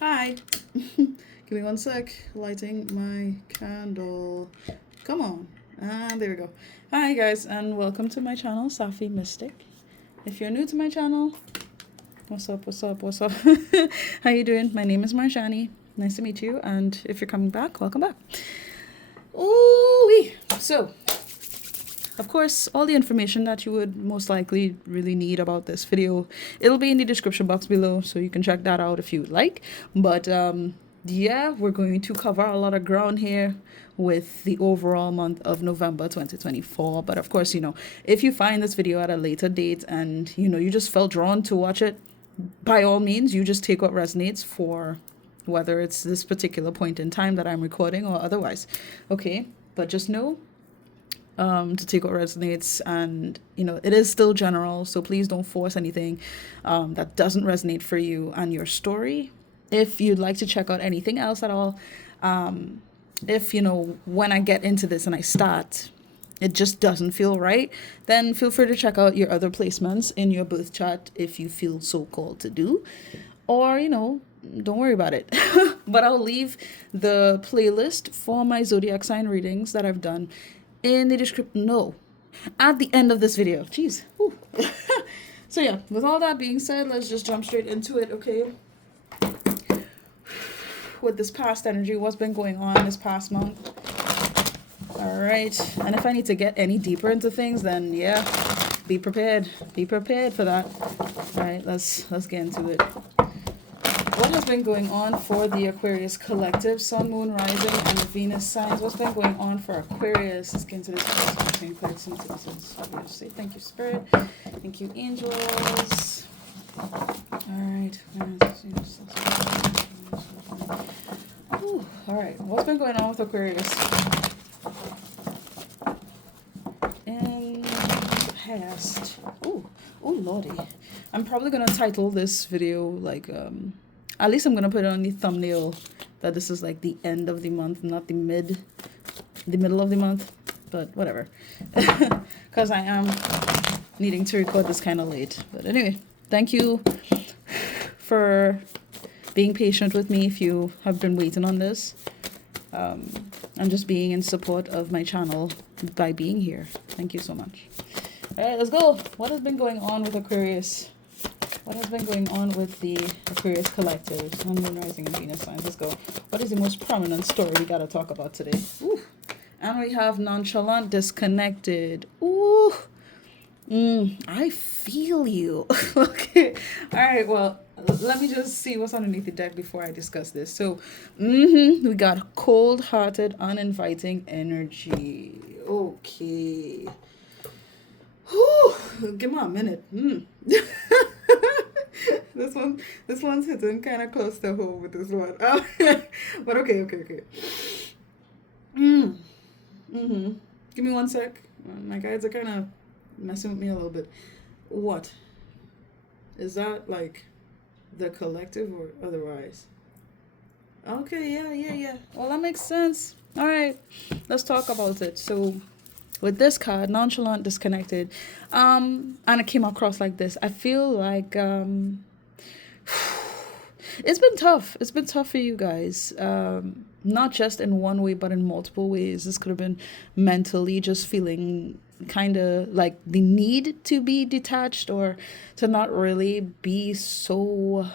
Hi. Give me one sec. Lighting my candle. Come on. And there we go. Hi guys, and welcome to my channel, Safi Mystic. If you're new to my channel, what's up, what's up, what's up? How you doing? My name is Marjani. Nice to meet you. And if you're coming back, welcome back. Ooh-wee. So, of course, all the information that you would most likely really need about this video, it'll be in the description box below, so you can check that out if you'd like. But yeah, we're going to cover a lot of ground here with the overall month of November 2024. But of course, if you find this video at a later date and, you just felt drawn to watch it, by all means, you just take what resonates for whether it's this particular point in time that I'm recording or otherwise. Okay, but just know to take what resonates, and it is still general, so please don't force anything that doesn't resonate for you and your story. If you'd like to check out anything else at all, if when I get into this and I start it just doesn't feel right, then feel free to check out your other placements in your birth chart if you feel so called to do, or don't worry about it. But I'll leave the playlist for my zodiac sign readings that I've done in the description, at the end of this video. Jeez. So yeah, with all that being said, let's just jump straight into it, okay? With this past energy, what's been going on this past month? All right, and if I need to get any deeper into things, then yeah, be prepared for that. All right, let's get into it. What has been going on for the Aquarius collective, Sun, Moon, Rising, and the Venus signs? What's been going on for Aquarius? Let's get into this. Say thank you, Spirit. Thank you, angels. All right. Ooh, all right. What's been going on with Aquarius in the past? Oh, lordy. I'm probably gonna title this video like at least I'm gonna put it on the thumbnail that this is like the end of the month, not the middle of the month, but whatever. Because I am needing to record this kind of late. But anyway, thank you for being patient with me if you have been waiting on this. I'm just being in support of my channel by being here. Thank you so much. All right, let's go. What has been going on with Aquarius? What has been going on with the Aquarius collective, Sun, Moon, Rising, and Venus signs? Let's go. What is the most prominent story we gotta talk about today? Ooh. And we have nonchalant, disconnected. Ooh. I feel you. Okay. All right. Well, let me just see what's underneath the deck before I discuss this. So, we got cold-hearted, uninviting energy. Okay. Whew. Give me a minute. This one's hitting kind of close to home with this one. But okay. Give me one sec. My guides are kind of messing with me a little bit. What? Is that like the collective or otherwise? Okay, yeah. Well, that makes sense. All right, let's talk about it. So, with this card, nonchalant, disconnected, and it came across like this. I feel like it's been tough. It's been tough for you guys. Not just in one way, but in multiple ways. This could have been mentally just feeling kind of like the need to be detached or to not really be so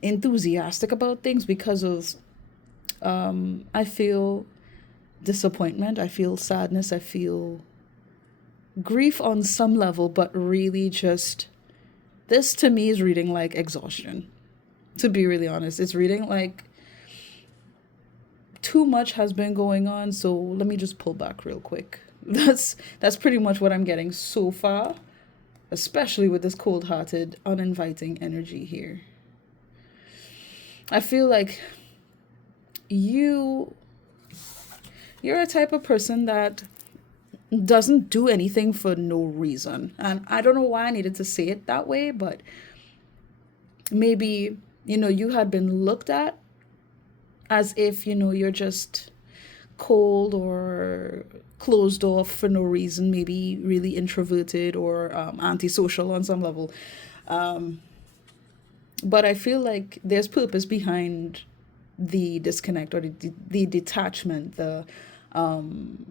enthusiastic about things because of I feel disappointment, I feel sadness, I feel grief on some level, but really just this to me is reading like exhaustion. To be really honest, it's reading like too much has been going on, so let me just pull back real quick. That's pretty much what I'm getting so far, especially with this cold-hearted, uninviting energy here. I feel like you're a type of person that doesn't do anything for no reason. And I don't know why I needed to say it that way, but maybe, you had been looked at as if, you're just cold or closed off for no reason, maybe really introverted or antisocial on some level. But I feel like there's purpose behind the disconnect or the detachment, the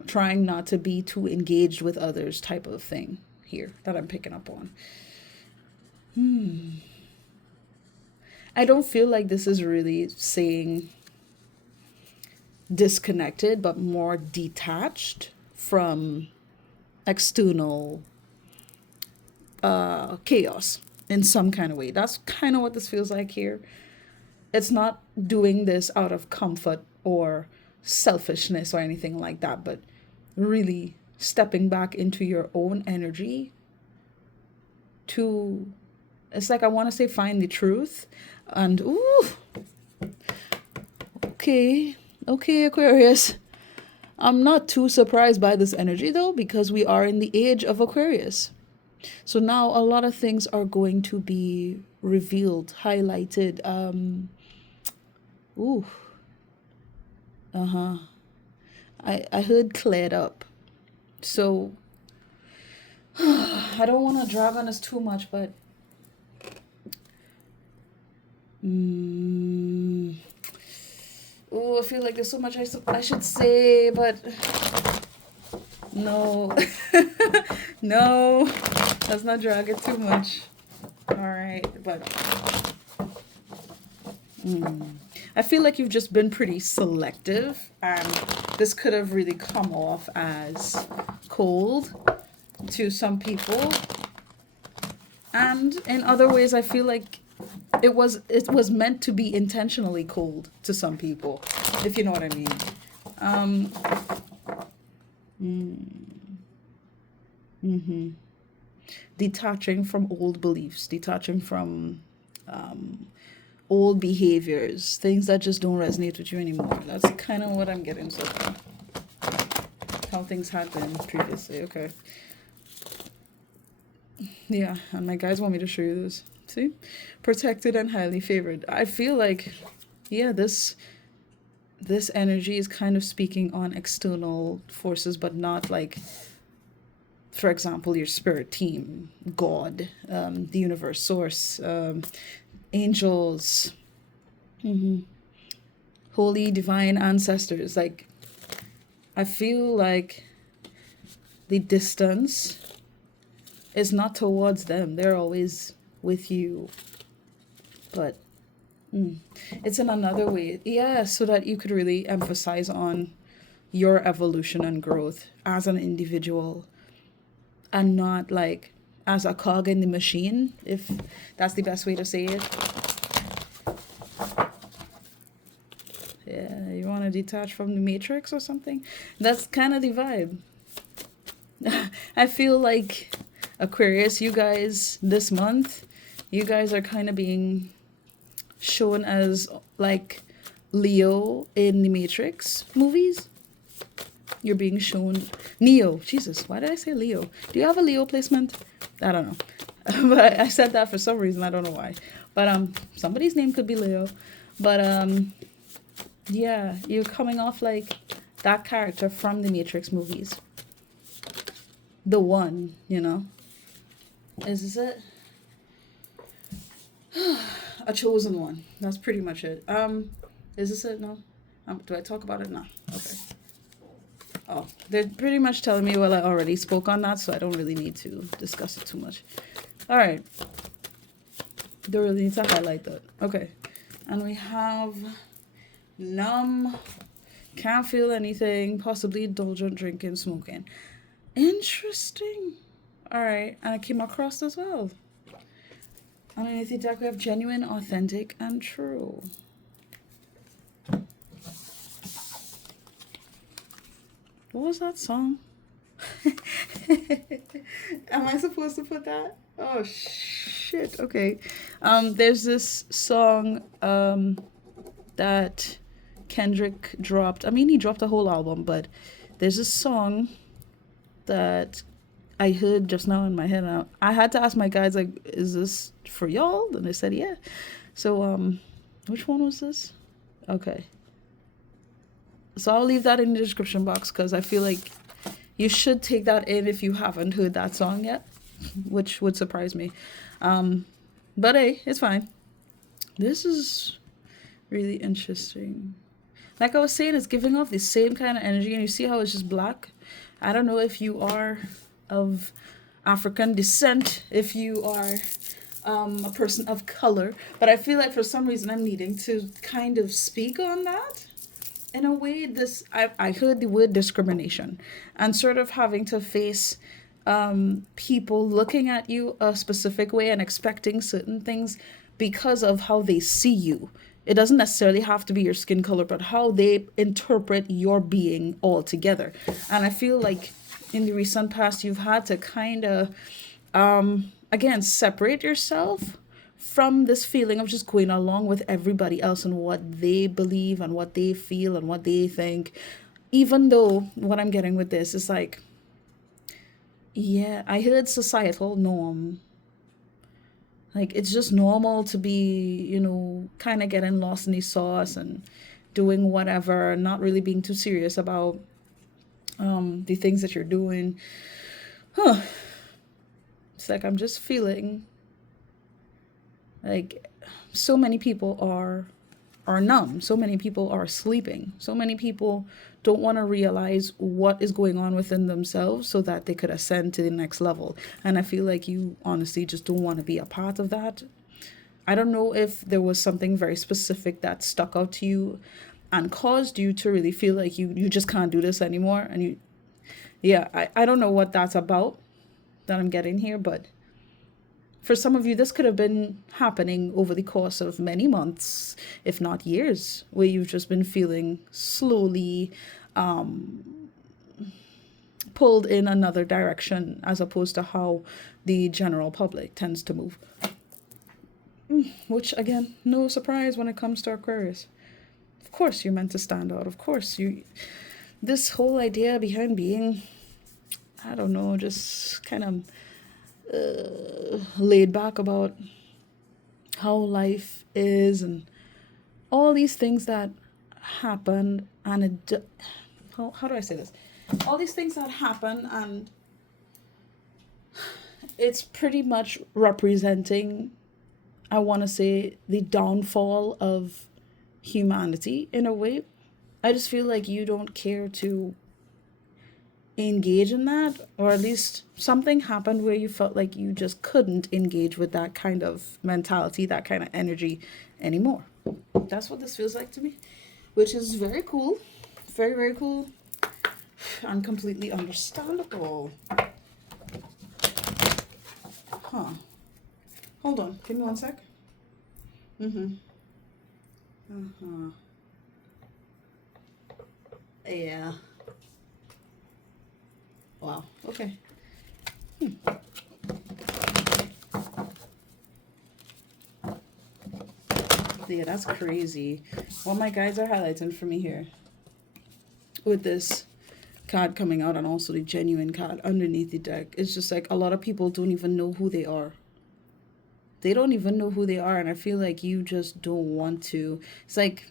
trying not to be too engaged with others type of thing here that I'm picking up on. I don't feel like this is really saying disconnected, but more detached from external chaos in some kind of way. That's kind of what this feels like here. It's not doing this out of comfort or selfishness or anything like that, but really stepping back into your own energy to, it's like I want to say find the truth. And ooh, okay, Aquarius. I'm not too surprised by this energy though, because we are in the age of Aquarius. So now a lot of things are going to be revealed, highlighted. Ooh, uh-huh. I heard cleared up. So I don't want to drag on this too much, but oh, I feel like there's so much I should say, but no. No, let's not drag it too much. All right, but I feel like you've just been pretty selective, and this could have really come off as cold to some people, and in other ways I feel like it was meant to be intentionally cold to some people, if you know what I mean. Detaching from old beliefs, detaching from old behaviors, things that just don't resonate with you anymore. That's kind of what I'm getting so far. How things had been previously. Okay. Yeah, and my guys want me to show you this. See? Protected and highly favored. I feel like, yeah, this energy is kind of speaking on external forces, but not like, for example, your spirit team, God, the universe, source, angels, holy divine ancestors. Like, I feel like the distance is not towards them. They're always with you. But it's in another way. Yeah, so that you could really emphasize on your evolution and growth as an individual, and not like as a cog in the machine, if that's the best way to say it. Yeah, you want to detach from the matrix or something? That's kind of the vibe. I feel like Aquarius, you guys, this month, you guys are kind of being shown as like Leo in the Matrix movies. You're being shown Neo. Jesus, why did I say Leo? Do you have a Leo placement? I don't know. But I said that for some reason. I don't know why. But somebody's name could be Leo. But yeah, you're coming off like that character from the Matrix movies. The one, you know. Is this it? A chosen one. That's pretty much it. Is this it? No. Do I talk about it? No. Okay. Oh, they're pretty much telling me, well, I already spoke on that, so I don't really need to discuss it too much. All right. Don't really need to highlight that. Okay. And we have numb, can't feel anything, possibly indulgent drinking, smoking. Interesting. All right. And I came across as well. Underneath the deck, we have genuine, authentic, and true. What was that song? Am I supposed to put that? Oh, shit. Okay. There's this song that Kendrick dropped. I mean, he dropped a whole album, but there's this song that I heard just now in my head. I had to ask my guys, like, is this for y'all? And they said, yeah. So, which one was this? Okay. So I'll leave that in the description box, because I feel like you should take that in if you haven't heard that song yet, which would surprise me. But hey, it's fine. This is really interesting. Like I was saying, it's giving off the same kind of energy, and you see how it's just black? I don't know if you are of African descent, if you are a person of color, but I feel like for some reason I'm needing to kind of speak on that. In a way, I heard the word discrimination, and sort of having to face people looking at you a specific way and expecting certain things because of how they see you. It doesn't necessarily have to be your skin color, but how they interpret your being altogether. And I feel like in the recent past, you've had to kind of, again, separate yourself from this feeling of just going along with everybody else and what they believe and what they feel and what they think. Even though what I'm getting with this is like, yeah, I heard societal norm. Like, it's just normal to be, kind of getting lost in the sauce and doing whatever, not really being too serious about the things that you're doing. Huh. It's like I'm just feeling like so many people are numb. So many people are sleeping. So many people don't want to realize what is going on within themselves so that they could ascend to the next level. And I feel like you honestly just don't want to be a part of that. I don't know if there was something very specific that stuck out to you and caused you to really feel like you just can't do this anymore. And I don't know what that's about that I'm getting here, but for some of you, this could have been happening over the course of many months, if not years, where you've just been feeling slowly pulled in another direction as opposed to how the general public tends to move. Which, again, no surprise when it comes to Aquarius. Of course you're meant to stand out. Of course this whole idea behind being, I don't know, just kind of laid back about how life is and all these things that happen, and how do I say this? All these things that happen, and it's pretty much representing, I want to say, the downfall of humanity in a way. I just feel like you don't care to engage in that, or at least something happened where you felt like you just couldn't engage with that kind of mentality, that kind of energy anymore. That's what this feels like to me, which is very cool. Very, very cool and completely understandable. Hold on, give me one sec. Yeah. Wow, okay. Yeah, that's crazy. What my guides are highlighting for me here with this card coming out and also the genuine card underneath the deck, it's just like a lot of people don't even know who they are. They don't even know who they are, and I feel like you just don't want to. It's like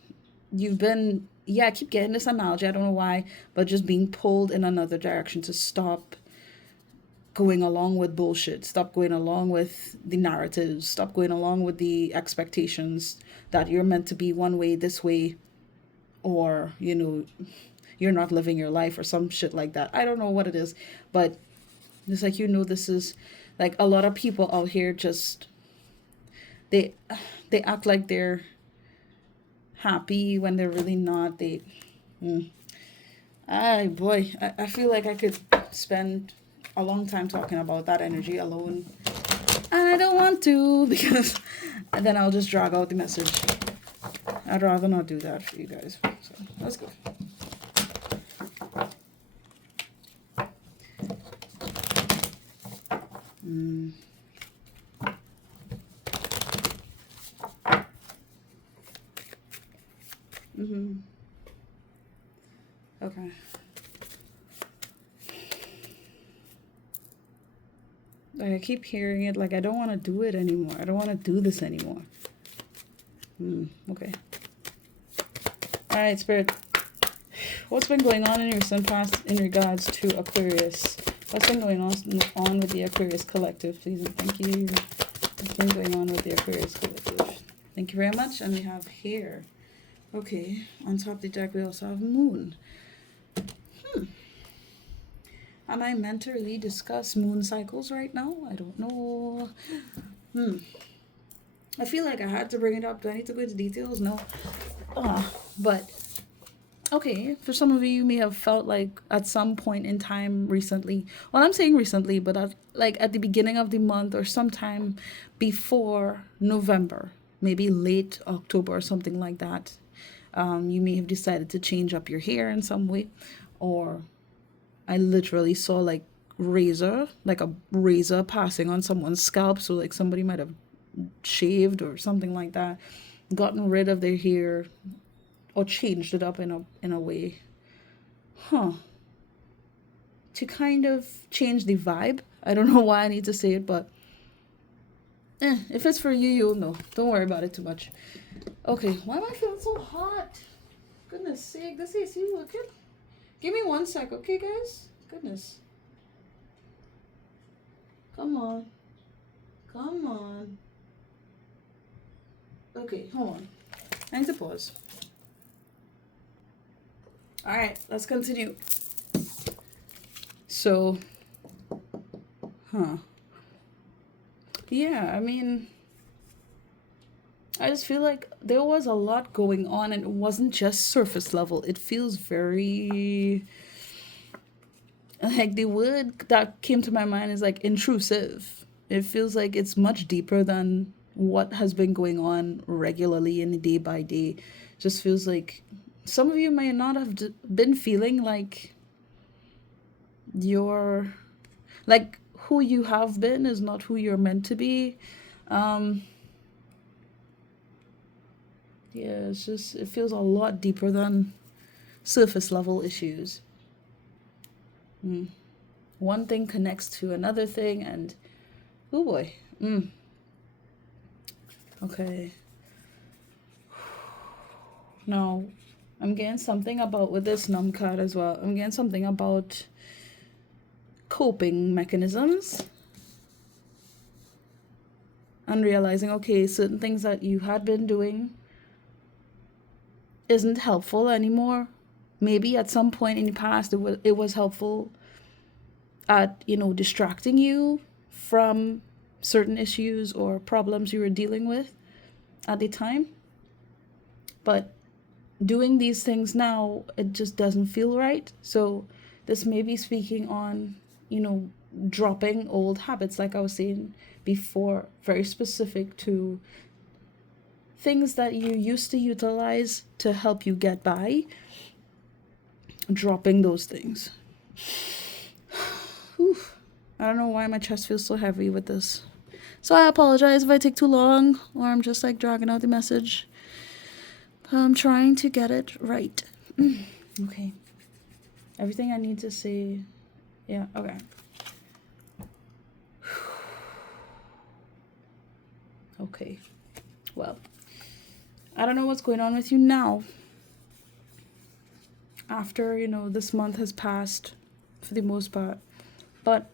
you've been, I keep getting this analogy, I don't know why, but just being pulled in another direction to stop going along with bullshit, stop going along with the narratives, stop going along with the expectations that you're meant to be one way, this way, or, you're not living your life or some shit like that. I don't know what it is, but it's like, this is like a lot of people out here just, they act like they're happy when they're really not. I feel like I could spend a long time talking about that energy alone, and I don't want to, because then I'll just drag out the message. I'd rather not do that for you guys, so let's go. Okay. Like, I keep hearing it, like, I don't want to do it anymore. I don't want to do this anymore. Okay. Alright, Spirit. What's been going on in your sun past in regards to Aquarius? What's been going on with the Aquarius collective, please and thank you. What's been going on with the Aquarius collective? Thank you very much. And we have hair. Okay, on top of the deck we also have moon. Am I meant to really discuss moon cycles right now? I don't know. I feel like I had to bring it up. Do I need to go into details? No. But okay, for some of you, you may have felt like at some point in time recently, well, I'm saying recently, but at the beginning of the month or sometime before November, maybe late October or something like that, you may have decided to change up your hair in some way. Or I literally saw like a razor passing on someone's scalp. So like somebody might have shaved or something like that, gotten rid of their hair or changed it up in a way. To kind of change the vibe. I don't know why I need to say it, but if it's for you, you'll know. Don't worry about it too much. Okay, why am I feeling so hot? Goodness sake, this AC looking. Give me 1 sec, okay, guys? Goodness. Come on. Come on. Okay, hold on. I need to pause. Alright, let's continue. So, yeah, I mean, I just feel like there was a lot going on and it wasn't just surface level. It feels very, like the word that came to my mind is like intrusive. It feels like it's much deeper than what has been going on regularly in the day by day. Just feels like some of you may not have been feeling like you're, like who you have been is not who you're meant to be. Yeah, it's just, it feels a lot deeper than surface level issues. One thing connects to another thing, and oh boy. Okay. Now, I'm getting something about with this numb card as well. I'm getting something about coping mechanisms and realizing, okay, certain things that you had been doing isn't helpful anymore. Maybe at some point in the past it was helpful at, distracting you from certain issues or problems you were dealing with at the time. But doing these things now, it just doesn't feel right. So this may be speaking on, dropping old habits, like I was saying before, very specific to things that you used to utilize to help you get by, dropping those things. Whew. I don't know why my chest feels so heavy with this. So I apologize if I take too long or I'm just like dragging out the message. I'm trying to get it right. Okay. Everything I need to say. Yeah, okay. Okay. Well, I don't know what's going on with you now. After, this month has passed for the most part. But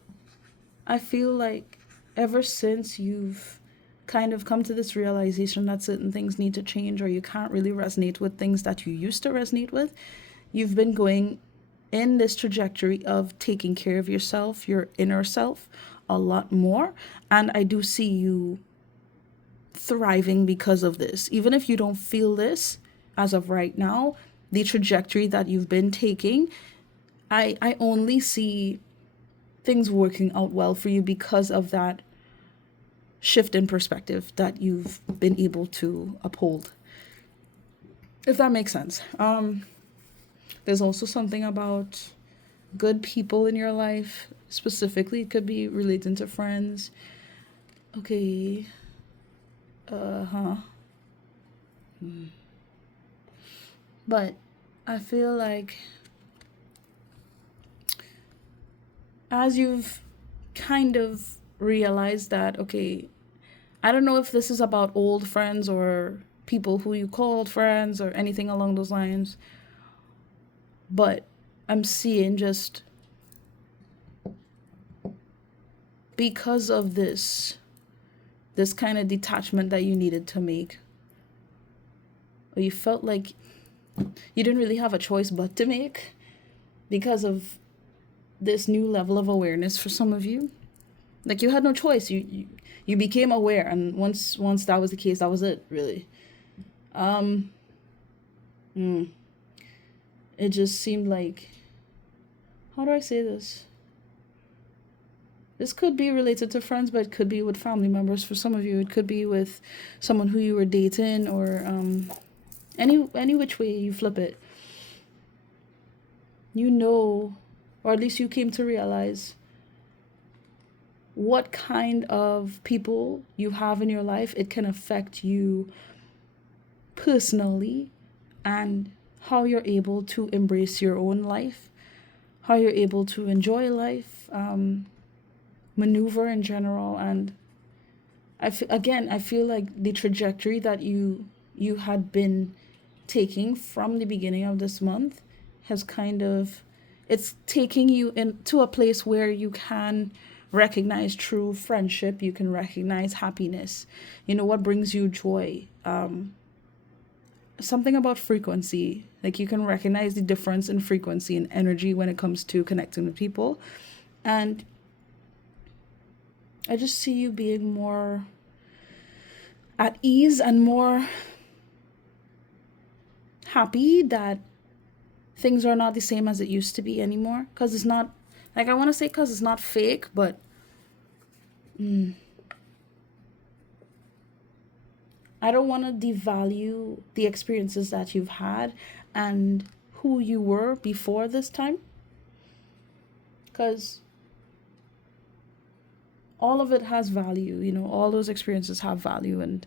I feel like ever since you've kind of come to this realization that certain things need to change or you can't really resonate with things that you used to resonate with, you've been going in this trajectory of taking care of yourself, your inner self, a lot more. And I do see you thriving because of this. Even if you don't feel this as of right now, the trajectory that you've been taking, I only see things working out well for you because of that shift in perspective that you've been able to uphold, if that makes sense. There's also something about good people in your life. Specifically, it could be relating to friends. Okay. But I feel like as you've kind of realized that, okay, I don't know if this is about old friends or people who you called friends or anything along those lines, but I'm seeing just because of this kind of detachment that you needed to make or you felt like you didn't really have a choice but to make because of this new level of awareness for some of you. Like you had no choice. You became aware, and once that was the case, that was it, really. Um it just seemed like, how do I say this? This could be related to friends, but it could be with family members. For some of you, it could be with someone who you were dating, or any which way you flip it. You know, or at least you came to realize what kind of people you have in your life. It can affect you personally, and how you're able to embrace your own life, how you're able to enjoy life, maneuver in general. And I feel like the trajectory that you had been taking from the beginning of this month has kind of, it's taking you into a place where you can recognize true friendship, you can recognize happiness, what brings you joy, something about frequency. Like you can recognize the difference in frequency and energy when it comes to connecting with people. And I just see you being more at ease and more happy that things are not the same as it used to be anymore. Because it's not, like, I want to say because it's not fake, but I don't want to devalue the experiences that you've had and who you were before this time. Because all of it has value, all those experiences have value, and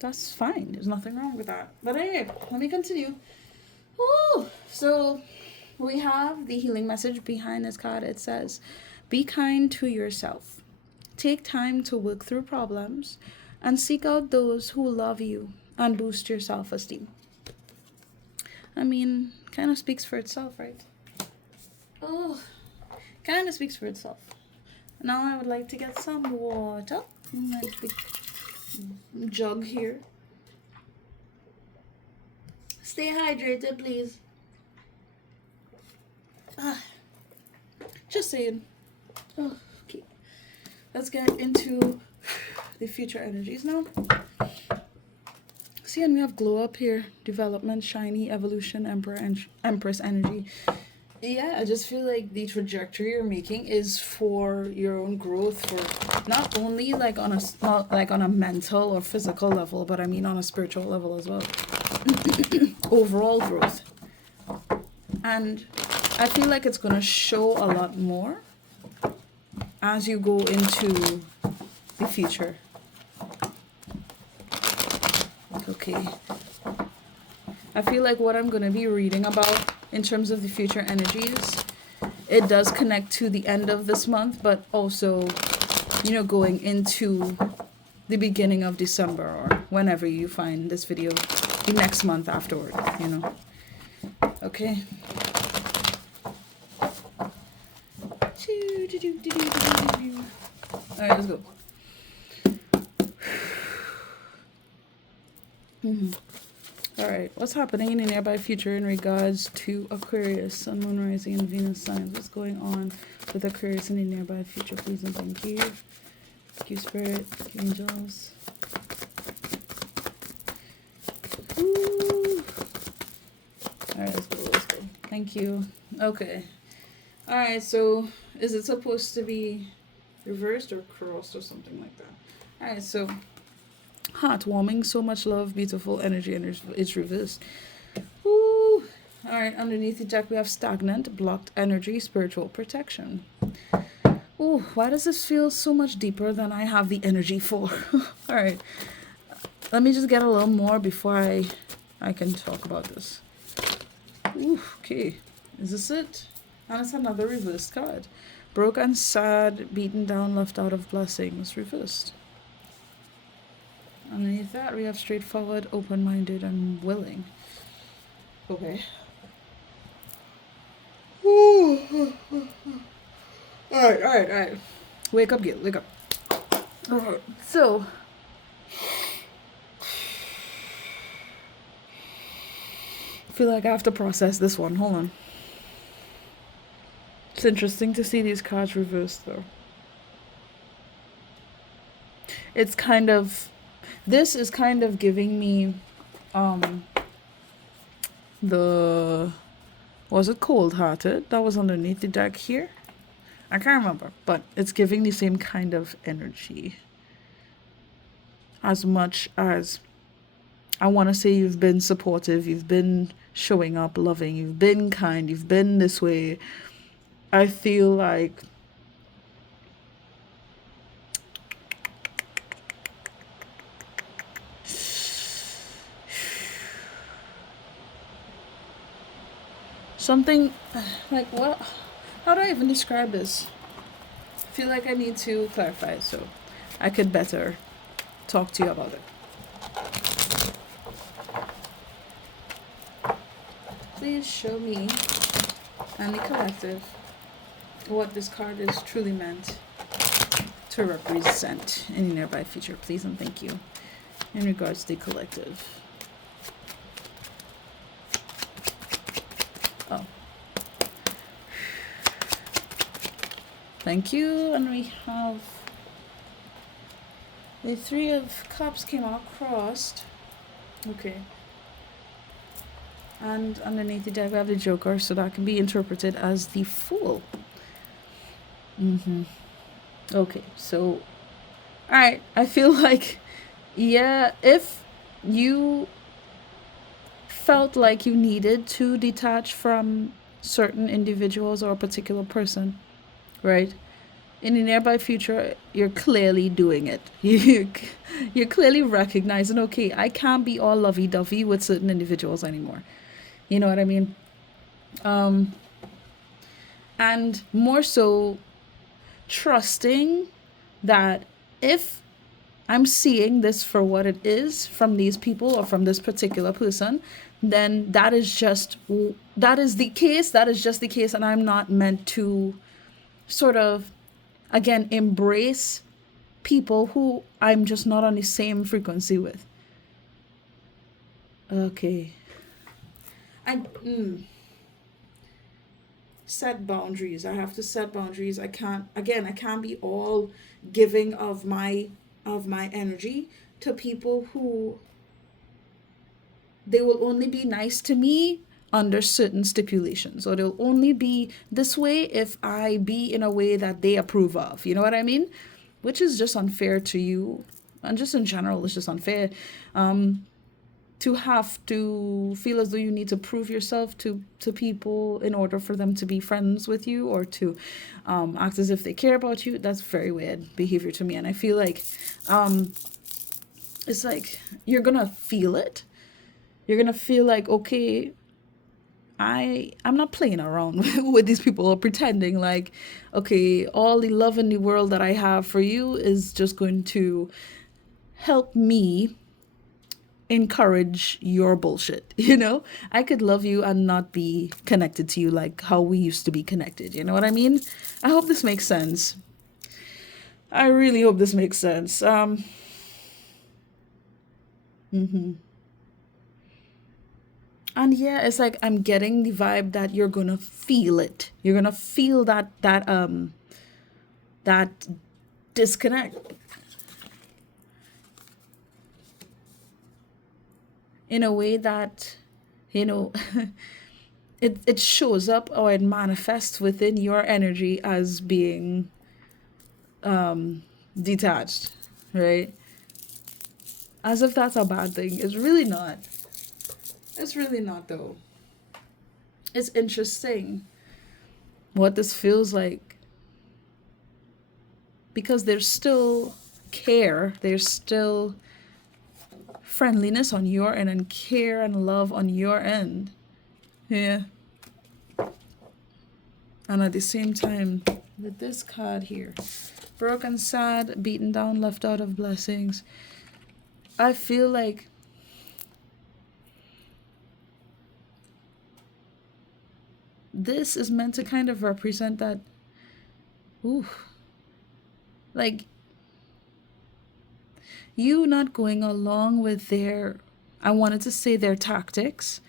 that's fine. There's nothing wrong with that. But anyway, let me continue. Ooh, so we have the healing message behind this card. It says, be kind to yourself. Take time to work through problems and seek out those who love you and boost your self-esteem. I mean, kind of speaks for itself, right? Oh, kind of speaks for itself. Now I would like to get some water in my big jug here. Stay hydrated, please. Just saying. Oh, okay. Let's get into the future energies now. See, and we have glow up here, development, shiny, evolution, empress energy. Yeah, I just feel like the trajectory you're making is for your own growth, for not only like on a mental or physical level, but I mean on a spiritual level as well. Overall growth. And I feel like it's gonna show a lot more as you go into the future. Okay. I feel like what I'm gonna be reading about in terms of the future energies, it does connect to the end of this month, but also, going into the beginning of December, or whenever you find this video, the next month afterward, Okay. Alright, let's go. Alright, what's happening in the nearby future in regards to Aquarius, Sun, Moon, Rising, and Venus signs? What's going on with Aquarius in the nearby future, please and thank you. Thank you, Spirit. Thank you, Angels. Ooh. Alright, let's go. Thank you. Okay. Alright, so is it supposed to be reversed or crossed or something like that? Alright, so heartwarming, so much love, beautiful energy, and it's reversed. Ooh. Alright, underneath the deck we have stagnant, blocked energy, spiritual protection. Ooh, why does this feel so much deeper than I have the energy for? Alright, let me just get a little more before I can talk about this. Ooh, okay, is this it? And it's another reversed card. Broke and sad, beaten down, left out of blessings, reversed. Underneath that, we have straightforward, open-minded, and willing. Okay. Alright. Wake up, Gil. Wake up. Alright, so feel like I have to process this one. Hold on. It's interesting to see these cards reversed though. It's kind of, this is kind of giving me the, was it cold hearted that was underneath the deck here? I can't remember, but it's giving the same kind of energy. As much as I want to say you've been supportive, you've been showing up, loving, you've been kind, you've been this way, I feel like something like, what, how do I even describe this? I feel like I need to clarify so I could better talk to you about it. Please show me and the collective what this card is truly meant to represent in the nearby future, please and thank you. In regards to the collective. Oh. Thank you. And we have the Three of Cups came out crossed. Okay. And underneath the deck we have the Joker, so that can be interpreted as the Fool. Okay, so alright, I feel like, yeah, if you felt like you needed to detach from certain individuals or a particular person, right? In the nearby future, you're clearly doing it. You're clearly recognizing, okay, I can't be all lovey-dovey with certain individuals anymore. You know what I mean? And more so trusting that if I'm seeing this for what it is from these people or from this particular person, then that is the case, that is just the case, and I'm not meant to sort of, again, embrace people who I'm just not on the same frequency with. Okay. Set boundaries. I have to set boundaries. I can't be all giving of my energy to people who they will only be nice to me under certain stipulations, or they'll only be this way if I be in a way that they approve of. You know what I mean? Which is just unfair to you, and just in general, it's just unfair. To have to feel as though you need to prove yourself to people in order for them to be friends with you, or to act as if they care about you. That's very weird behavior to me. And I feel like it's like you're gonna feel it. You're gonna feel like, okay, I'm not playing around with these people or pretending like, okay, all the love in the world that I have for you is just going to help me encourage your bullshit. You know, I could love you and not be connected to you like how we used to be connected. You know what I mean? I hope this makes sense. I really hope this makes sense. And yeah, it's like I'm getting the vibe that you're gonna feel it. You're gonna feel that disconnect in a way that, you know, it shows up or it manifests within your energy as being detached, right? As if that's a bad thing. It's really not. It's really not, though. It's interesting what this feels like, because there's still care, there's still friendliness on your end, and care and love on your end. Yeah. And at the same time, with this card here, broken, sad, beaten down, left out of blessings, I feel like this is meant to kind of represent that, like, you not going along with their, I wanted to say their tactics,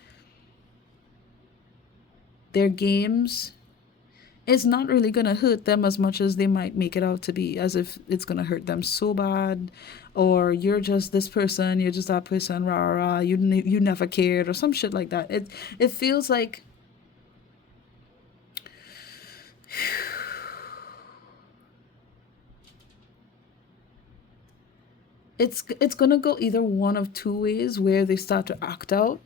their games is not really going to hurt them as much as they might make it out to be, as if it's going to hurt them so bad, or you're just this person, you're just that person, rah rah, rah, you never cared, or some shit like that. It feels like it's going to go either one of two ways, where they start to act out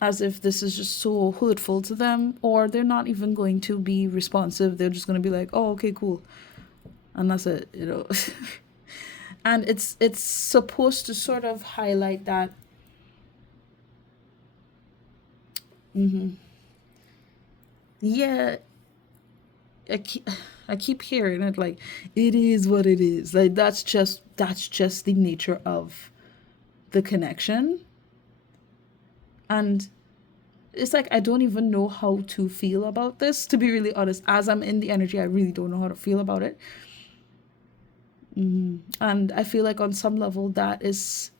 as if this is just so hurtful to them, or they're not even going to be responsive. They're just going to be like, oh, okay, cool, and that's it, you know. And it's supposed to sort of highlight that. Yeah, I keep hearing it, like, it is what it is, like that's just the nature of the connection. And it's like I don't even know how to feel about this, to be really honest. As I'm in the energy, I really don't know how to feel about it. And I feel like on some level that's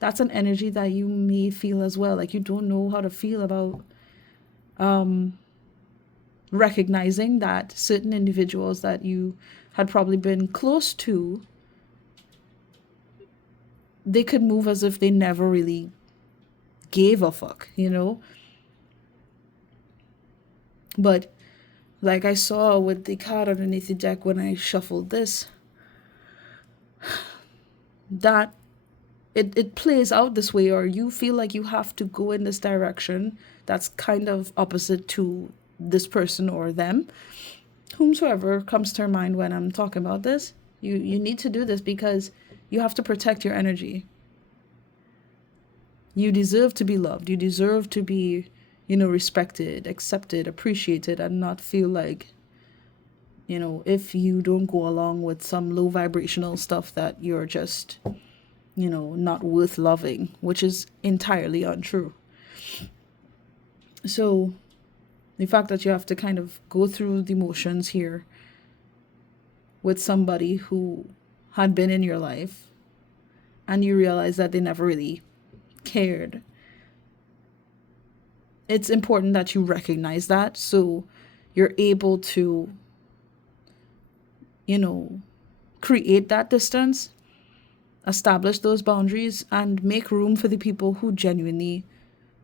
an energy that you may feel as well, like you don't know how to feel about recognizing that certain individuals that you had probably been close to, they could move as if they never really gave a fuck, you know. But like I saw with the card underneath the deck when I shuffled this, that it plays out this way, or you feel like you have to go in this direction that's kind of opposite to this person or them, whomsoever comes to mind when I'm talking about this. You need to do this because you have to protect your energy. You deserve to be loved. You deserve to be, respected, accepted, appreciated, and not feel like, if you don't go along with some low vibrational stuff, that you're just, not worth loving, which is entirely untrue. So the fact that you have to kind of go through the motions here with somebody who had been in your life, and you realize that they never really cared, it's important that you recognize that, so you're able to, create that distance, establish those boundaries, and make room for the people who genuinely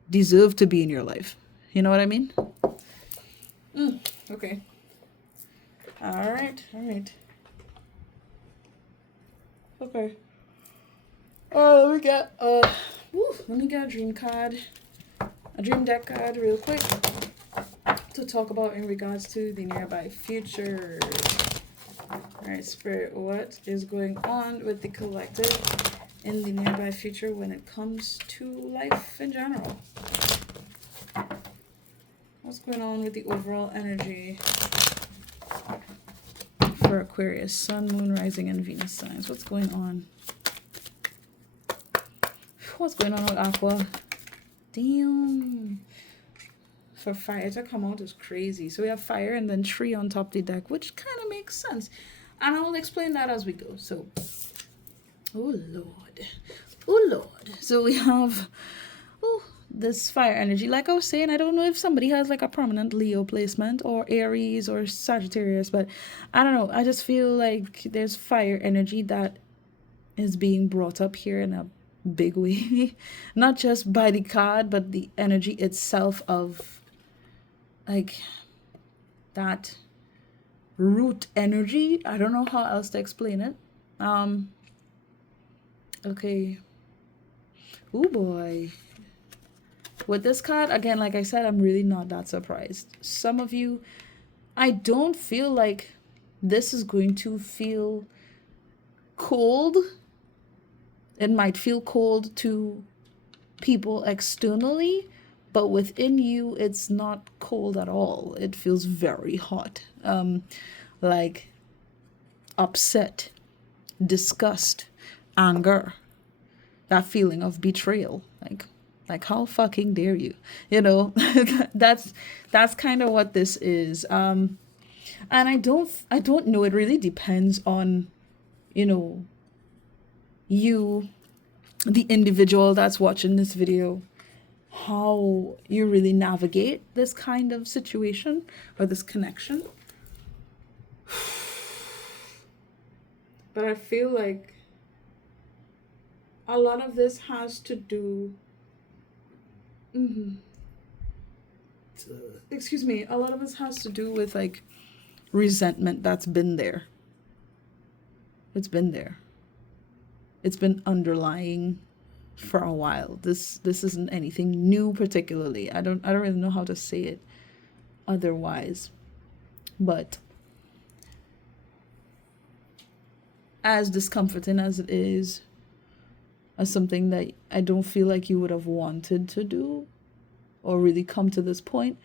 deserve to be in your life. You know what I mean? Okay. All right. Okay. Let me get a dream card, a dream deck card real quick to talk about in regards to the nearby future. All right, Spirit, what is going on with the collective in the nearby future when it comes to life in general? What's going on with the overall energy for Aquarius, Sun, Moon, Rising, and Venus signs? What's going on? What's going on with Aqua? Damn. For fire to come out is crazy. So we have fire and then tree on top of the deck, which kind of makes sense. And I will explain that as we go. So, oh Lord. So we have this fire energy. Like I was saying, I don't know if somebody has like a prominent Leo placement or Aries or Sagittarius, but I don't know. I just feel like there's fire energy that is being brought up here in a big way. Not just by the card, but the energy itself of like that root energy. I don't know how else to explain it. Okay. Oh boy. With this card, again, like I said, I'm really not that surprised. Some of you, I don't feel like this is going to feel cold. It might feel cold to people externally, but within you, it's not cold at all. It feels very hot. Like upset, disgust, anger, that feeling of betrayal. Like how fucking dare you? That's kind of what this is. And I don't know. It really depends on, you, the individual that's watching this video, how you really navigate this kind of situation or this connection. But I feel like a lot of this has to do, excuse me, a lot of this has to do with like resentment that's been there. It's been there. It's been underlying for a while. This isn't anything new particularly. I don't really know how to say it otherwise. But as discomforting as it is, as something that I don't feel like you would have wanted to do or really come to this point,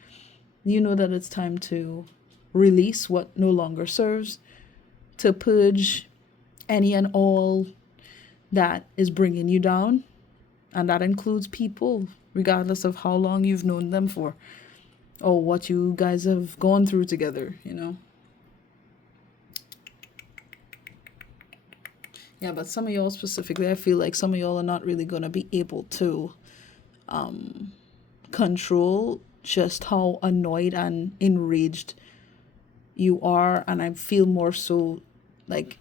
you know that it's time to release what no longer serves, to purge any and all that is bringing you down. And that includes people, regardless of how long you've known them for or what you guys have gone through together, you know. Yeah, but some of y'all specifically, I feel like some of y'all are not really going to be able to control just how annoyed and enraged you are. And I feel more so like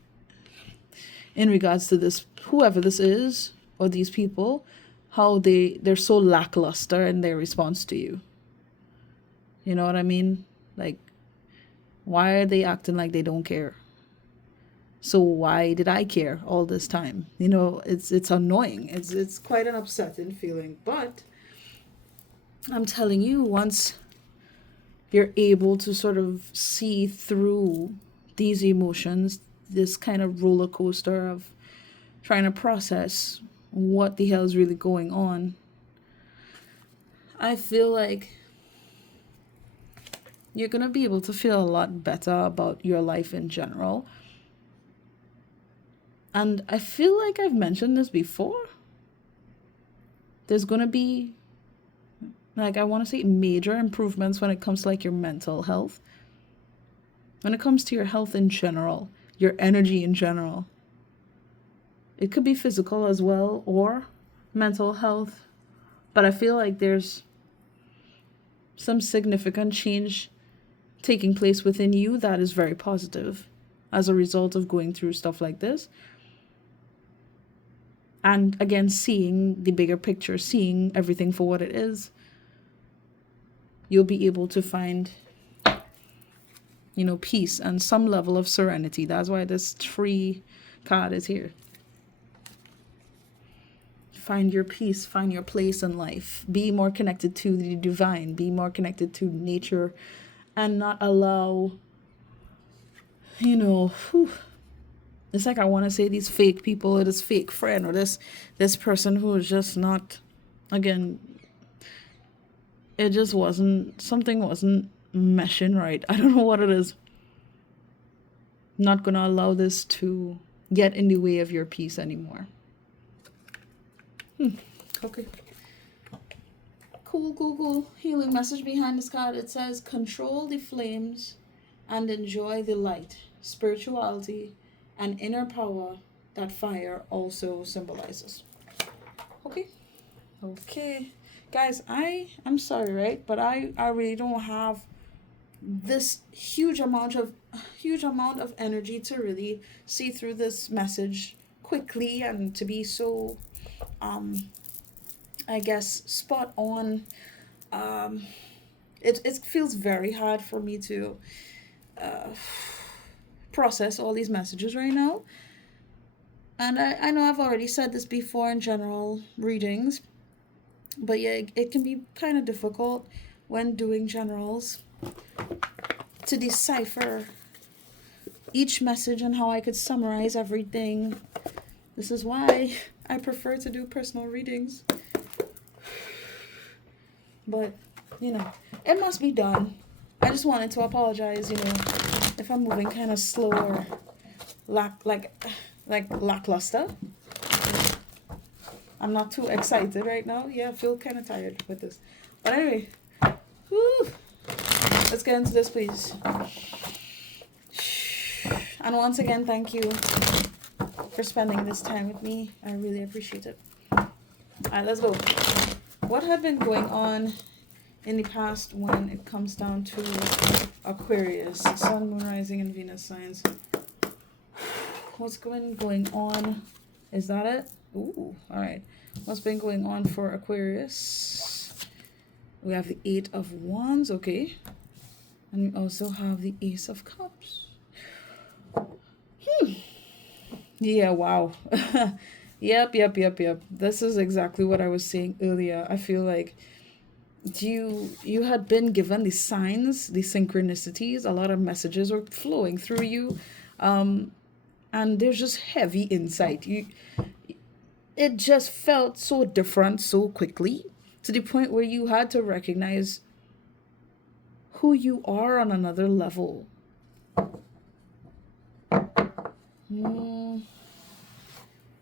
in regards to this, whoever this is or these people, how they're so lackluster in their response to you. You know what I mean? Like, why are they acting like they don't care? So why did I care all this time? You know, it's annoying. It's quite an upsetting feeling. But I'm telling you, once you're able to sort of see through these emotions, this kind of roller coaster of trying to process what the hell is really going on, I feel like you're going to be able to feel a lot better about your life in general. And I feel like I've mentioned this before. There's going to be, like, I want to say major improvements when it comes to like your mental health. When it comes to your health in general, your energy in general. It could be physical as well or mental health. But I feel like there's some significant change taking place within you that is very positive as a result of going through stuff like this. And again, seeing the bigger picture, seeing everything for what it is, you'll be able to find, you know, peace and some level of serenity. That's why this tree card is here. Find your peace, find your place in life. Be more connected to the divine, be more connected to nature, and not allow, you know, it's like I want to say these fake people or this fake friend or this person who is just not, again, it just something wasn't meshing right. I don't know what it is. Not going to allow this to get in the way of your peace anymore. Okay. Cool. Healing message behind this card. It says, control the flames and enjoy the light, spirituality, and inner power that fire also symbolizes. Okay. Guys, I'm sorry, right? But I really don't have this huge amount of energy to really see through this message quickly and to be so I guess spot on. It feels very hard for me to process all these messages right now. And I know I've already said this before in general readings, but yeah, it can be kind of difficult when doing generals to decipher each message and how I could summarize everything. This is why I prefer to do personal readings. But, you know, it must be done. I just wanted to apologize, you know, if I'm moving kind of slow or lackluster. I'm not too excited right now. Yeah, I feel kind of tired with this. But anyway, let's get into this, please. And once again, thank you for spending this time with me. I really appreciate it. All right, let's go. what had been going on in the past when it comes down to Aquarius, Sun, Moon, Rising, and Venus signs? What's going on? Is that it? Ooh, all right. What's been going on for Aquarius? We have the Eight of Wands, okay. And we also have the Ace of Cups. Yeah, wow. Yep. This is exactly what I was saying earlier. I feel like you had been given the signs, the synchronicities, a lot of messages were flowing through you. And there's just heavy insight. It just felt so different so quickly to the point where you had to recognize who you are on another level.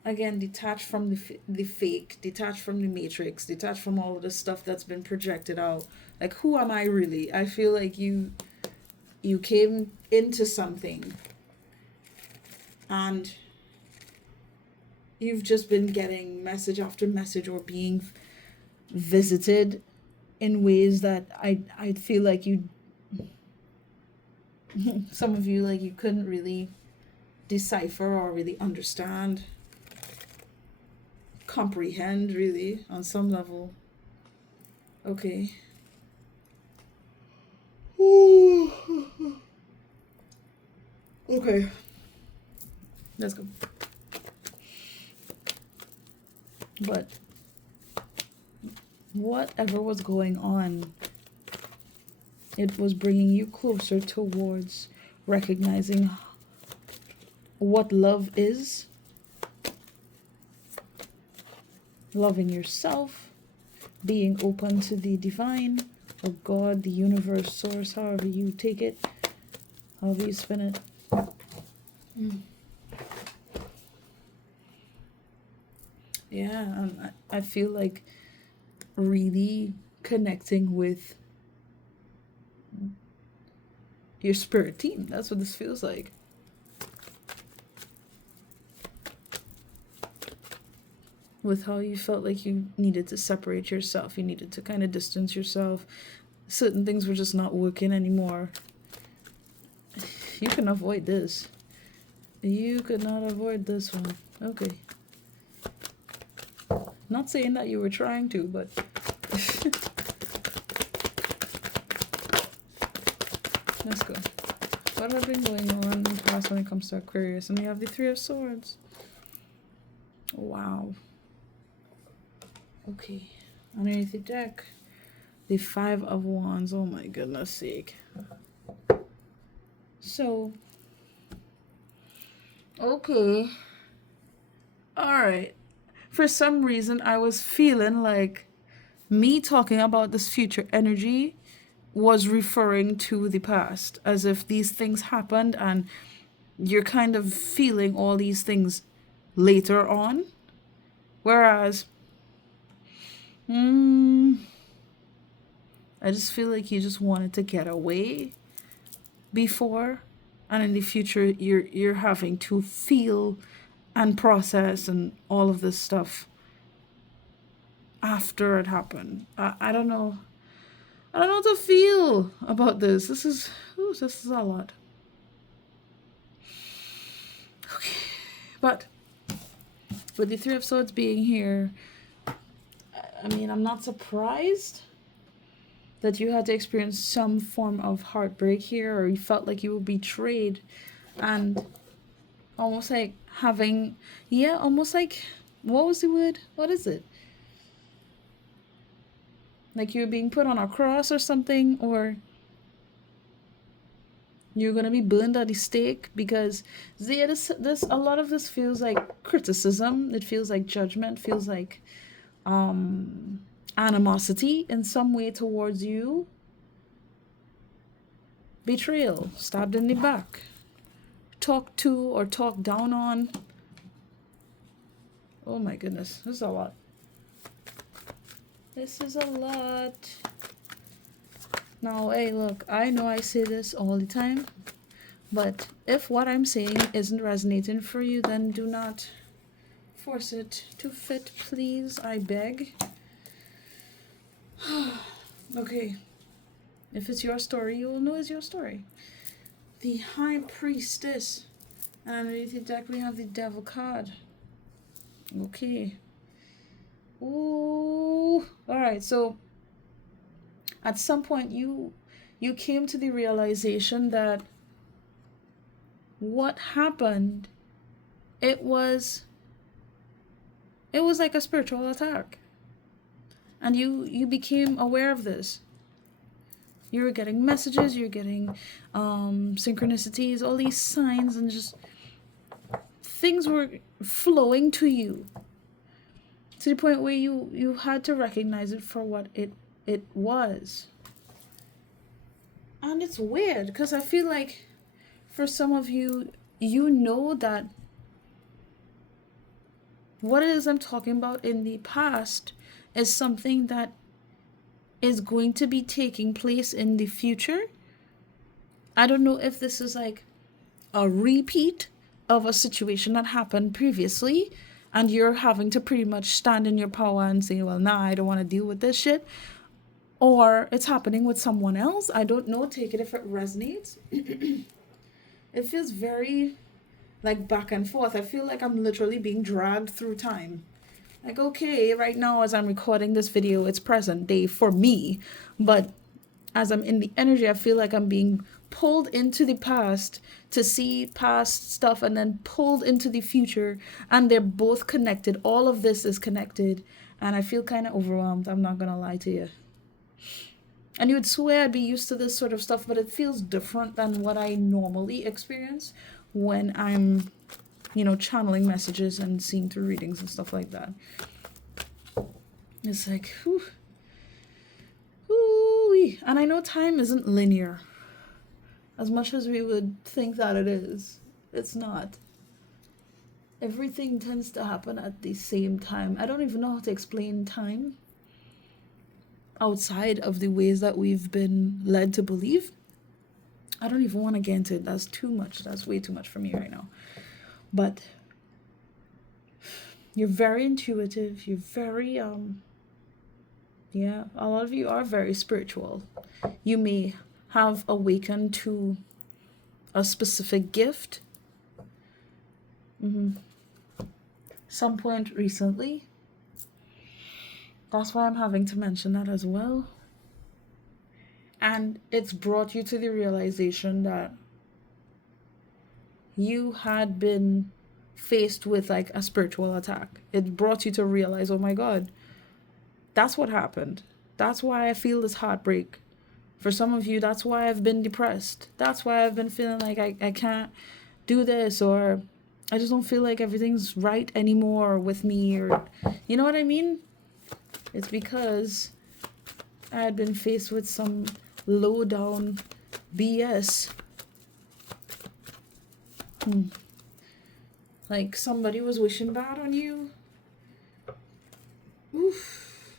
Again, detached from the fake, detached from the matrix, detached from all of the stuff that's been projected out. Like, who am I really? I feel like you came into something and you've just been getting message after message or being visited in ways that I feel like you some of you, like, you couldn't really decipher or really understand, comprehend really on some level. Okay. Okay. Let's go. But whatever was going on, it was bringing you closer towards recognizing what love is, loving yourself, being open to the divine or God, the universe, source, however you take it, however you spin it. Yeah, and I feel like really connecting with your spirit team. That's what this feels like. With how you felt like you needed to separate yourself, you needed to kind of distance yourself. Certain things were just not working anymore. You can avoid this. You could not avoid this one. Okay. Not saying that you were trying to, but let's go. What has been going on in the past when it comes to Aquarius? And we have the Three of Swords. Wow. Okay. Underneath the deck, the Five of Wands. Oh my goodness sake. So, okay. Alright. For some reason, I was feeling like me talking about this future energy was referring to the past, as if these things happened and you're kind of feeling all these things later on. Whereas, I just feel like you just wanted to get away before, and in the future you're having to feel and process and all of this stuff after it happened. I don't know. I don't know how to feel about this. This is a lot. Okay. But with the Three of Swords being here, I mean, I'm not surprised that you had to experience some form of heartbreak here, or you felt like you were betrayed, and almost like having, almost like, what was the word? What is it? Like you're being put on a cross or something, or you're gonna be burned at the stake, because this a lot of this feels like criticism. It feels like judgment. Feels like animosity in some way towards you. Betrayal, stabbed in the back, talked to or talked down on. Oh my goodness, this is a lot. This is a lot. Now, hey, look, I know I say this all the time, but if what I'm saying isn't resonating for you, then do not force it to fit, please. I beg. Okay. If it's your story, you will know it's your story. The High Priestess. And underneath the deck, we have the Devil card. Okay. Ooh. Alright, so at some point you came to the realization that what happened, it was like a spiritual attack. And you became aware of this. You were getting messages, you're getting synchronicities, all these signs, and just things were flowing to you to the point where you had to recognize it for what it was. And it's weird because I feel like for some of you, you know that what it is I'm talking about in the past is something that is going to be taking place in the future. I don't know if this is like a repeat of a situation that happened previously and you're having to pretty much stand in your power and say, well, nah, I don't want to deal with this shit. Or it's happening with someone else. I don't know. Take it if it resonates. It feels very like back and forth. I feel like I'm literally being dragged through time. Like, okay, right now as I'm recording this video, it's present day for me. But as I'm in the energy, I feel like I'm being pulled into the past to see past stuff and then pulled into the future. And they're both connected. All of this is connected. And I feel kind of overwhelmed. I'm not going to lie to you. And you would swear I'd be used to this sort of stuff, but it feels different than what I normally experience when I'm, channeling messages and seeing through readings and stuff like that. It's like, whew. Ooh-wee. And I know time isn't linear. As much as we would think that it is, it's not. Everything tends to happen at the same time. I don't even know how to explain time outside of the ways that we've been led to believe. I don't even want to get into it. That's too much. That's way too much for me right now. But you're very intuitive. You're very, a lot of you are very spiritual. You may have awakened to a specific gift. Some point recently. That's why I'm having to mention that as well. And it's brought you to the realization that you had been faced with like a spiritual attack. It brought you to realize, oh my God, that's what happened. That's why I feel this heartbreak. For some of you, that's why I've been depressed. That's why I've been feeling like I can't do this, or I just don't feel like everything's right anymore with me, or you know what I mean? It's because I had been faced with some low down BS. Like somebody was wishing bad on you. Oof.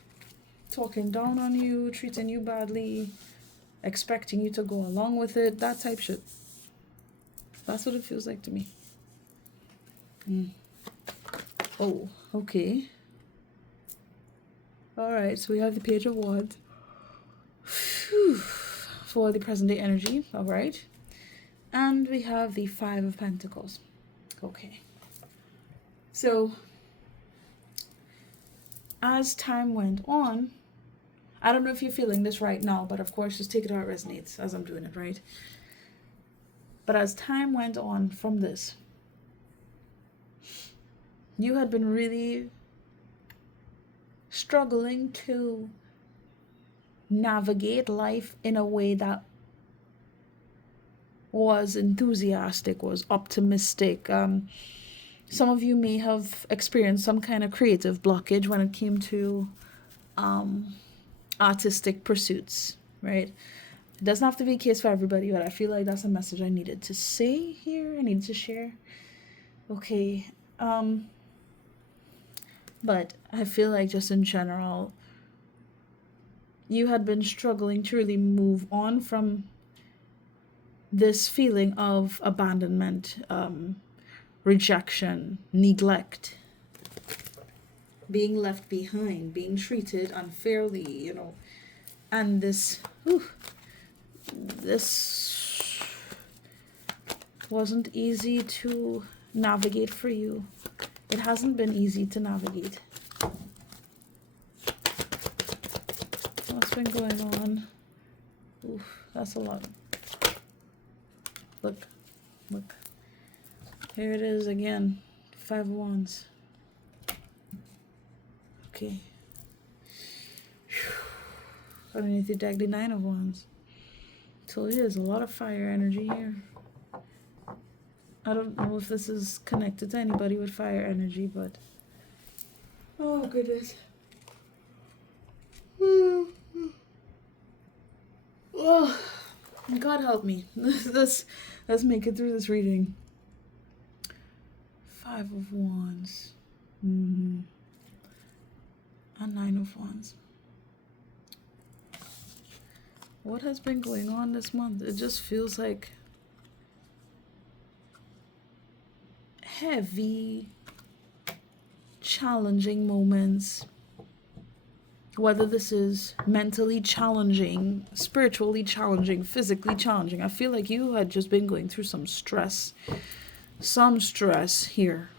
Talking down on you, treating you badly, expecting you to go along with it, that type shit. That's what it feels like to me. Oh, okay. Alright, so we have the Page of Wands. For the present day energy, alright. And we have the Five of Pentacles. Okay. So, as time went on, I don't know if you're feeling this right now, but of course, just take it how it resonates as I'm doing it, right? But as time went on from this, you had been really struggling to navigate life in a way that was enthusiastic, was optimistic. Some of you may have experienced some kind of creative blockage when it came to artistic pursuits, right? It doesn't have to be a case for everybody, but I feel like that's a message I needed to say here. I needed to share. Okay. But I feel like just in general, you had been struggling to really move on from this feeling of abandonment, rejection, neglect, being left behind, being treated unfairly, And this this wasn't easy to navigate for you. It hasn't been easy to navigate. What's been going on? Oof, that's a lot. Look, look. Here it is again. 5 of Wands. Okay. Underneath the deck, the 9 of Wands. So there's a lot of fire energy here. I don't know if this is connected to anybody with fire energy, but oh goodness. Oh, God help me. Let's make it through this reading. 5 of Wands. And 9 of Wands. What has been going on this month? It just feels like heavy, challenging moments. Whether this is mentally challenging, spiritually challenging, physically challenging. I feel like you had just been going through some stress here.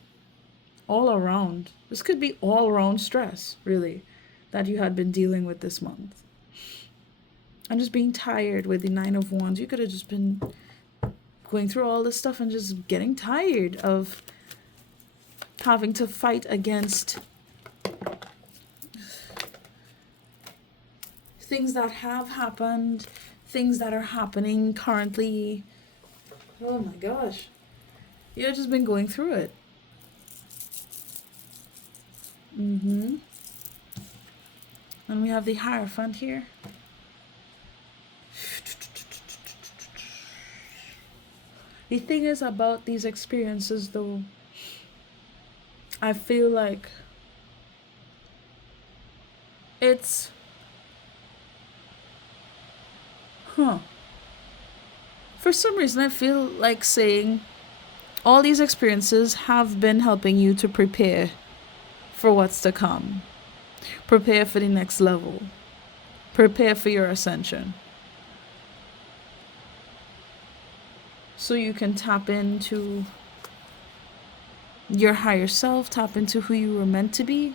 All around. This could be all around stress, really, that you had been dealing with this month. And just being tired with the 9 of Wands. You could have just been going through all this stuff and just getting tired of having to fight against things that have happened, things that are happening currently. Oh my gosh. You've just been going through it. And we have the Hierophant here. The thing is about these experiences, though, I feel like it's for some reason I feel like saying all these experiences have been helping you to prepare for what's to come. Prepare for the next level. Prepare for your ascension. So you can tap into your higher self, tap into who you were meant to be.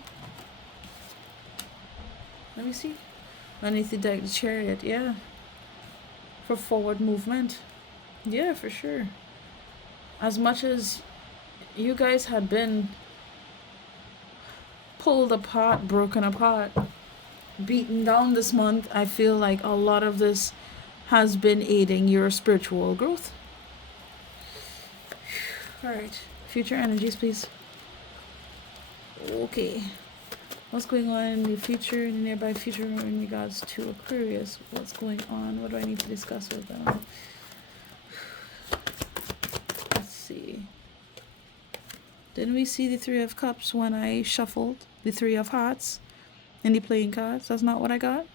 Let me see. Underneath the deck, the Chariot, yeah. For forward movement. Yeah, for sure. As much as you guys had been pulled apart, broken apart, beaten down this month, I feel like a lot of this has been aiding your spiritual growth. Alright, future energies, please. Okay. What's going on in the future, in the nearby future in regards to Aquarius? What's going on? What do I need to discuss with them? Let's see. Didn't we see the 3 of Cups when I shuffled the 3 of Hearts in the playing cards? That's not what I got?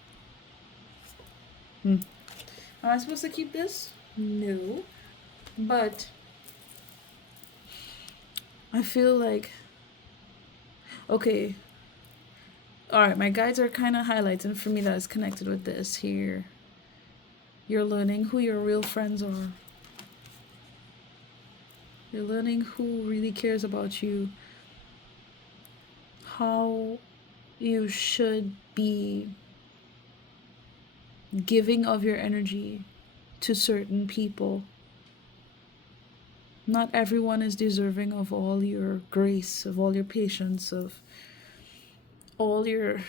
Am I supposed to keep this? No. But I feel like, okay, alright, my guides are kind of highlighting for me that is connected with this here. You're learning who your real friends are. You're learning who really cares about you. How you should be giving of your energy to certain people. Not everyone is deserving of all your grace, of all your patience, of all your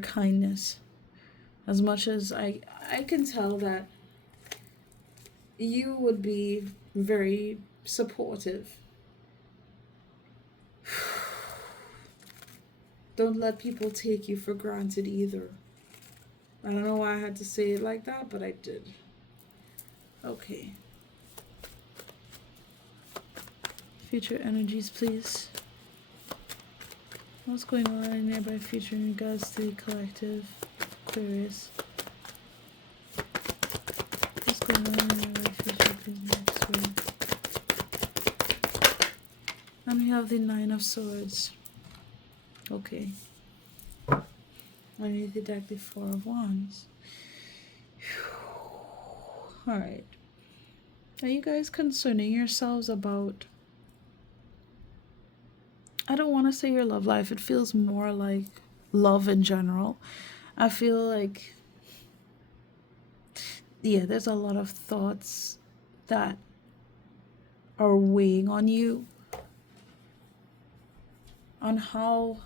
kindness. As much as I can tell that you would be very supportive. Don't let people take you for granted either. I don't know why I had to say it like that, but I did. Okay. Future energies, please. What's going on in nearby future in regards to the collective Aquarius? What's going on in nearby future, please, next week? And we have the 9 of Swords. Okay. Underneath the deck, the Four of Wands. Alright. Are you guys concerning yourselves about... I don't want to say your love life. It feels more like love in general. I feel like... yeah, there's a lot of thoughts that are weighing on you. On how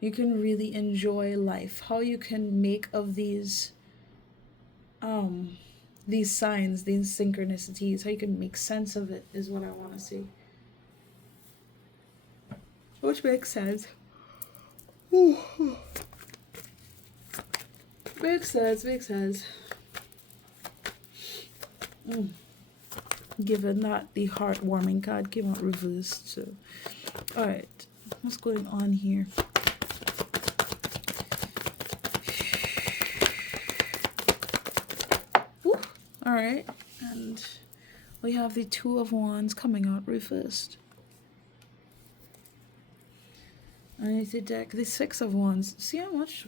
you can really enjoy life. How you can make of these signs, these synchronicities, how you can make sense of it is what I want to see. Which makes sense. Makes sense. Given that the heartwarming card came out reversed, so alright, what's going on here? Alright, and we have the Two of Wands coming out reversed. Underneath the deck, the Six of Wands. See how much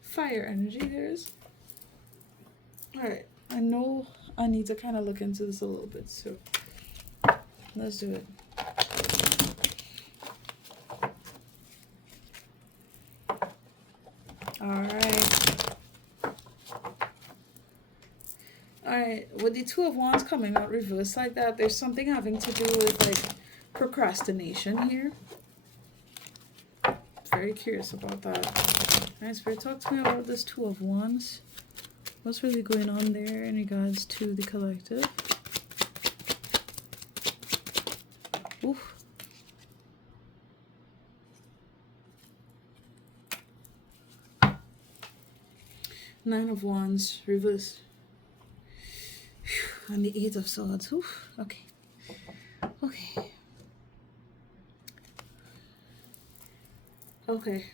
fire energy there is? Alright, I know I need to kind of look into this a little bit, so let's do it. Alright, with the Two of Wands coming out reversed like that, there's something having to do with like procrastination here. Very curious about that. Alright, Spirit, talk to me about this Two of Wands. What's really going on there in regards to the collective? Oof. Nine of Wands, reverse. And the Eight of Swords. Oof. Okay. Okay.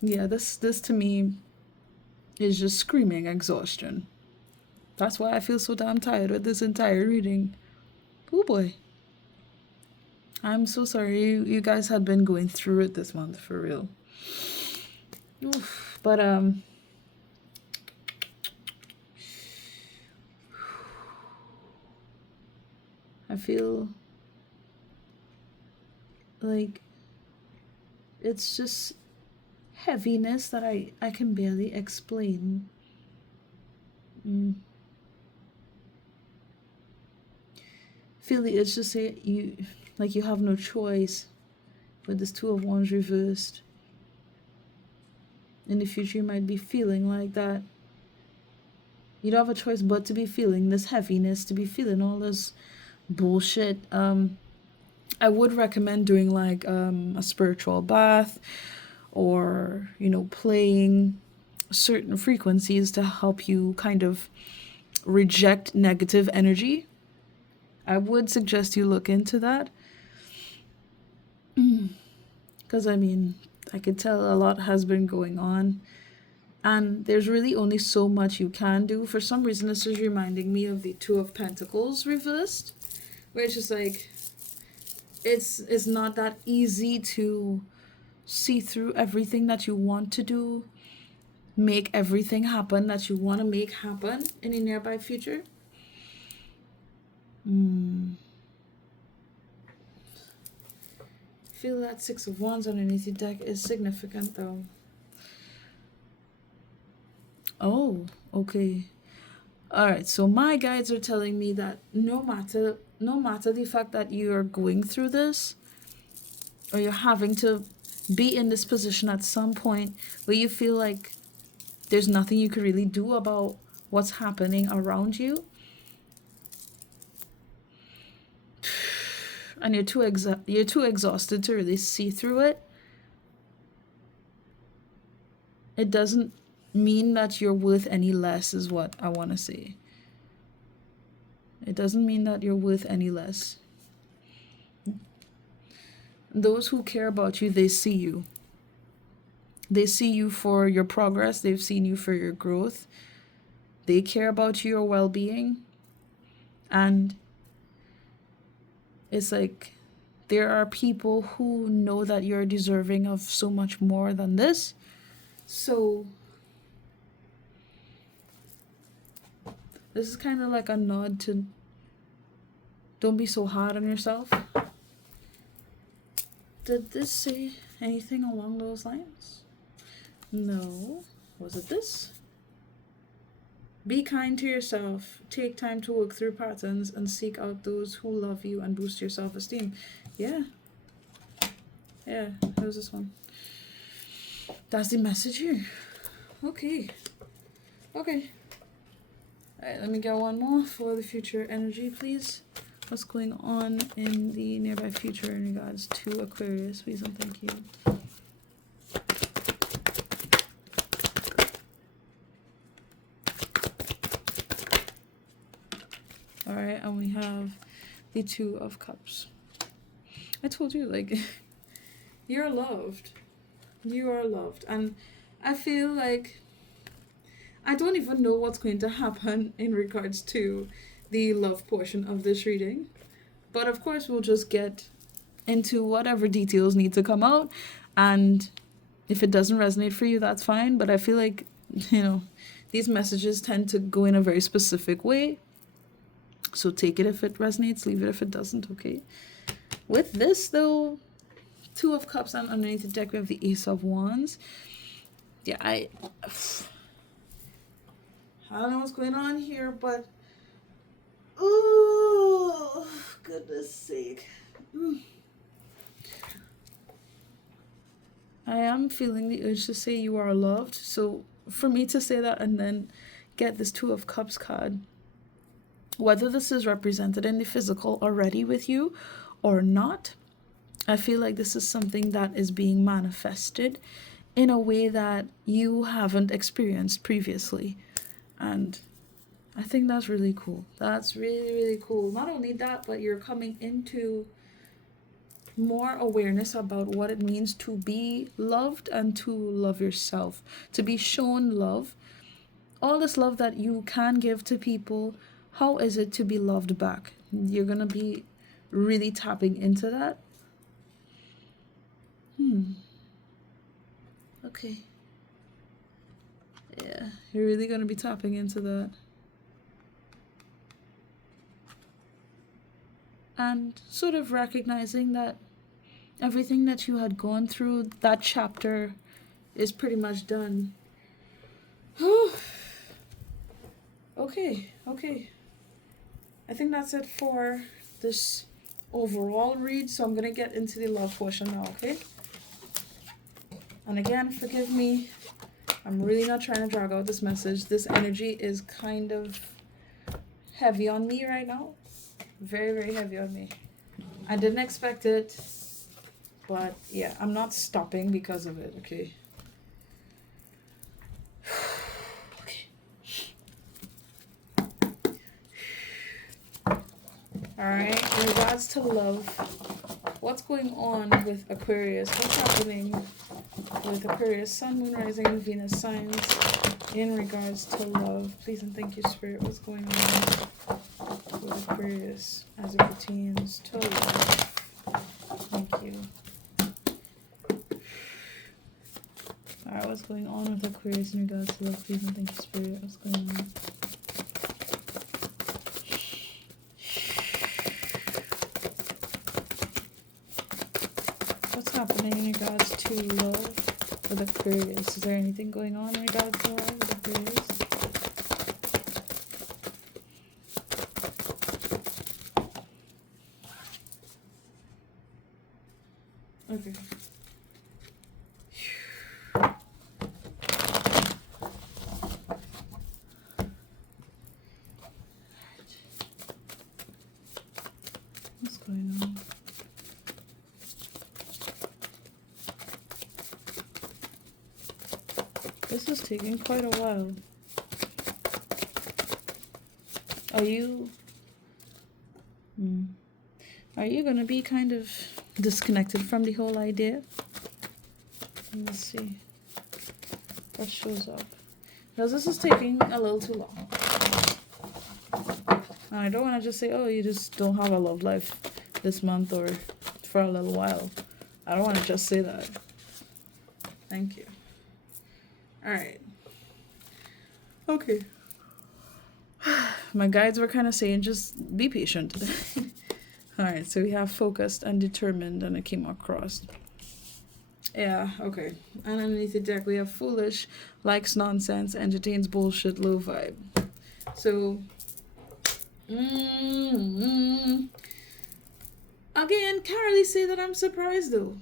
Yeah, this to me is just screaming exhaustion. That's why I feel so damn tired with this entire reading. Oh boy. I'm so sorry you guys had been going through it this month, for real. Oof. But I feel like it's just heaviness that I can barely explain. Feel it's just you have no choice with this Two of Wands reversed. In the future you might be feeling like that. You don't have a choice but to be feeling this heaviness, to be feeling all this bullshit. I would recommend doing like a spiritual bath, or playing certain frequencies to help you kind of reject negative energy. I would suggest you look into that, because I mean, I could tell a lot has been going on, and there's really only so much you can do. For some reason, this is reminding me of the Two of Pentacles reversed, where it's just like it's not that easy to see through everything that you want to do, make everything happen that you want to make happen in the nearby future. Feel that Six of Wands underneath the deck is significant though. Oh, okay. Alright, so my guides are telling me that no matter the fact that you are going through this, or you're having to be in this position at some point where you feel like there's nothing you can really do about what's happening around you, and you're too exhausted to really see through it, it doesn't mean that you're worth any less, is what I want to say. It doesn't mean that you're worth any less. Those who care about you, they see you. They see you for your progress. They've seen you for your growth. They care about your well-being. And it's like there are people who know that you're deserving of so much more than this. So this is kind of like a nod to don't be so hard on yourself. Did this say anything along those lines? No. Was it this? Be kind to yourself. Take time to work through patterns and seek out those who love you and boost your self-esteem. Yeah. Yeah, it was this one. That's the message here. Okay. Okay. Alright, let me get one more for the future energy, please. What's going on in the nearby future in regards to Aquarius, please and thank you. Alright, and we have the Two of Cups. I told you, like, you're loved. You are loved. And I feel like I don't even know what's going to happen in regards to the love portion of this reading. But of course, we'll just get into whatever details need to come out. And if it doesn't resonate for you, that's fine. But I feel like, you know, these messages tend to go in a very specific way. So take it if it resonates, leave it if it doesn't, okay? With this, though, Two of Cups, and underneath the deck we have the Ace of Wands. Yeah, I don't know what's going on here, but oh, goodness sake. I am feeling the urge to say you are loved. So for me to say that and then get this Two of Cups card, whether this is represented in the physical already with you or not, I feel like this is something that is being manifested in a way that you haven't experienced previously. And I think that's really cool. That's really, really cool. Not only that, but you're coming into more awareness about what it means to be loved and to love yourself, to be shown love. All this love that you can give to people, how is it to be loved back? You're going to be really tapping into that. Okay. Yeah, you're really going to be tapping into that. And sort of recognizing that everything that you had gone through, that chapter is pretty much done. Okay. I think that's it for this overall read. So I'm going to get into the love portion now, okay? And again, forgive me. I'm really not trying to drag out this message. This energy is kind of heavy on me right now. Very, very heavy on me. I didn't expect it. But yeah, I'm not stopping because of it, okay? Alright, in regards to love, what's going on with Aquarius? What's happening with Aquarius, Sun, Moon, Rising, and Venus signs in regards to love? Please and thank you, Spirit. What's going on with Aquarius as it pertains to love? Thank you. Alright, what's going on with Aquarius in regards to love? Please and thank you, Spirit. What's going on? What's happening in regards to love with Aquarius? Is there anything going on in regards to love with Aquarius? Okay. What's going on? This is taking quite a while. Are you gonna be kind of disconnected from the whole idea? Let's see what shows up. Because this is taking a little too long. And I don't want to just say, oh, you just don't have a love life this month or for a little while. I don't want to just say that. Thank you. All right. Okay. My guides were kind of saying just be patient. All right, so we have focused and determined, and it came across. Yeah, okay. And underneath the deck, we have foolish, likes nonsense, entertains bullshit, low vibe. So, again, can't really say that I'm surprised, though.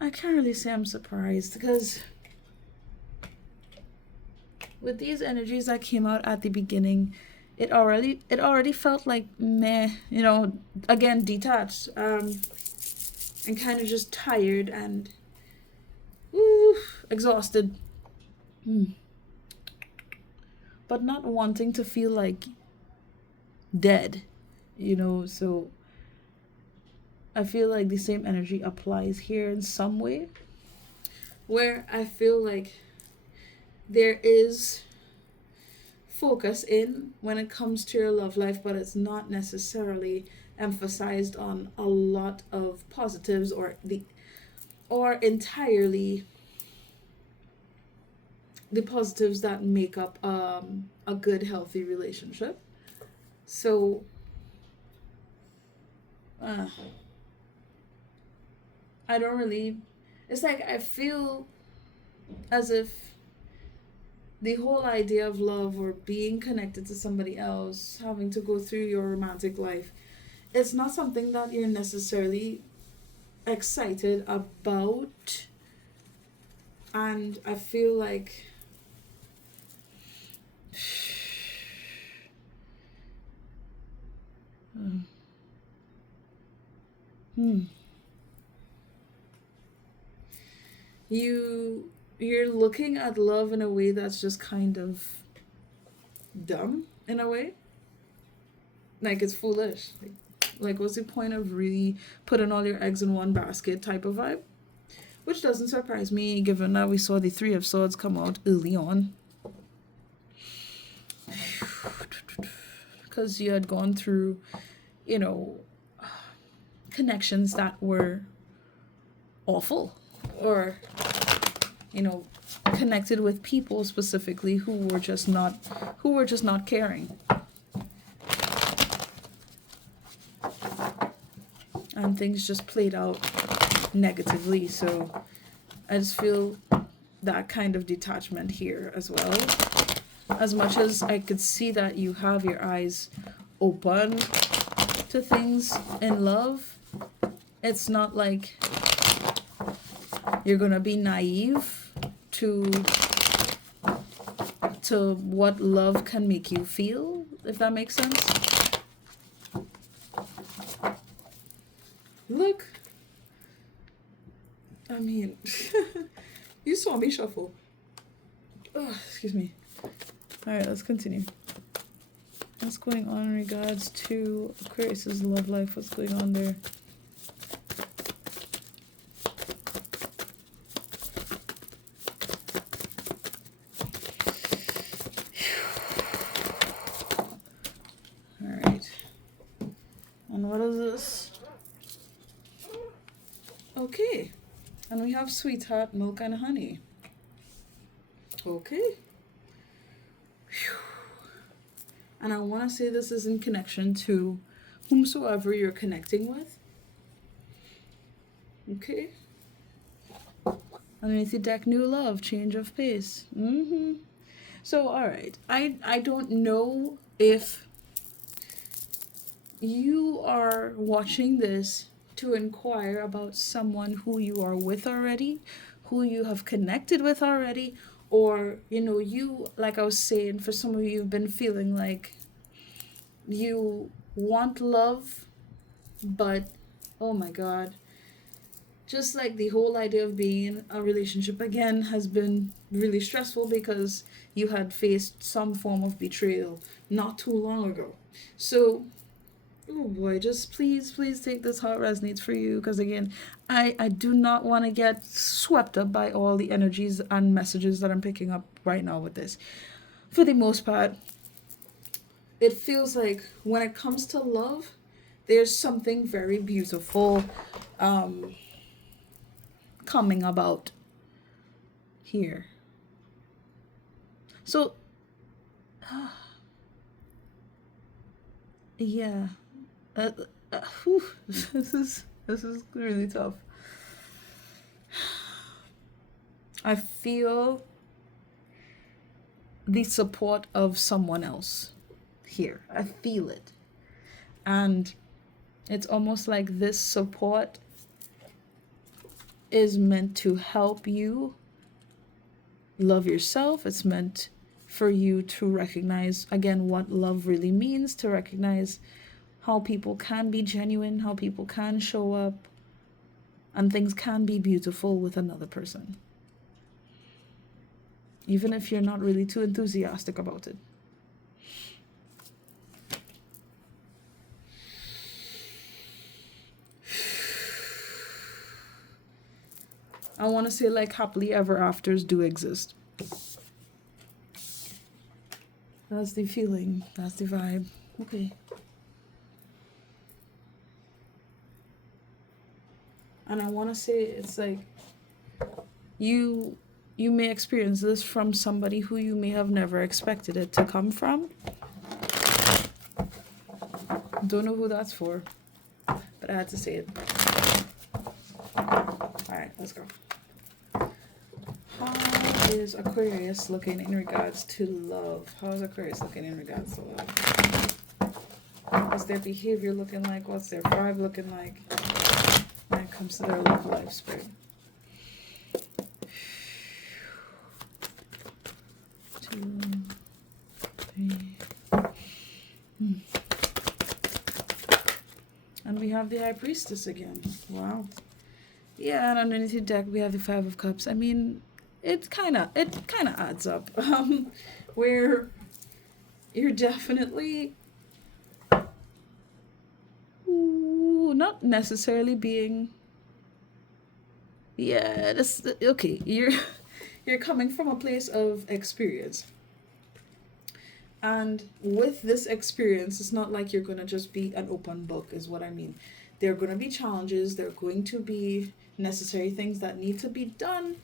I can't really say I'm surprised, because with these energies that came out at the beginning, it already felt like meh, you know, again, detached, and kind of just tired and exhausted. But not wanting to feel like dead, you know. So I feel like the same energy applies here in some way, where I feel like there is focus in when it comes to your love life, but it's not necessarily emphasized on a lot of positives or entirely the positives that make up a good healthy relationship. So I don't really, it's like I feel as if the whole idea of love or being connected to somebody else, having to go through your romantic life, it's not something that you're necessarily excited about. And I feel like you're looking at love in a way that's just kind of dumb in a way. Like it's foolish. Like what's the point of really putting all your eggs in one basket type of vibe? Which doesn't surprise me given that we saw the Three of Swords come out early on. Because you had gone through, you know, connections that were awful, or you know, connected with people specifically who were just not caring, and things just played out negatively. So I just feel that kind of detachment here as well. As much as I could see that you have your eyes open to things in love, it's not like you're gonna be naive to what love can make you feel, if that makes sense. Look, I mean, you saw me shuffle. Oh, excuse me. All right, let's continue. What's going on in regards to Aquarius's love life? What's going on there? All right. And what is this? Okay. And we have sweetheart, milk, and honey. Okay. And I want to say this is in connection to whomsoever you're connecting with. Okay. Underneath the deck, new love, change of pace. So, all right. I don't know if you are watching this to inquire about someone who you are with already, who you have connected with already, or, you know, you, like I was saying, for some of you, you've been feeling like you want love, but, oh my God, just like the whole idea of being in a relationship again has been really stressful because you had faced some form of betrayal not too long ago. So, oh boy, just please take this how it resonates for you, because again, I do not want to get swept up by all the energies and messages that I'm picking up right now with this. For the most part, it feels like when it comes to love, there's something very beautiful coming about here. So yeah, uh, whew, this is really tough. I feel the support of someone else here. I feel it. And it's almost like this support is meant to help you love yourself. It's meant for you to recognize, again, what love really means, to recognize how people can be genuine, how people can show up, and things can be beautiful with another person, even if you're not really too enthusiastic about it. I want to say, like, happily ever afters do exist. That's the feeling. That's the vibe. Okay. And I want to say it's like you may experience this from somebody who you may have never expected it to come from. Don't know who that's for, but I had to say it. All right, let's go. How is Aquarius looking in regards to love? How is Aquarius looking in regards to love? What's their behavior looking like? What's their vibe looking like when it comes to their love life, spirit? 2, 3. And we have the High Priestess again. Wow. Yeah, and underneath the deck we have the Five of Cups. I mean, it kind of adds up. Where you're definitely not necessarily being, yeah, that's okay. You're coming from a place of experience. And with this experience, it's not like you're going to just be an open book, is what I mean. There are going to be challenges. There are going to be necessary things that need to be done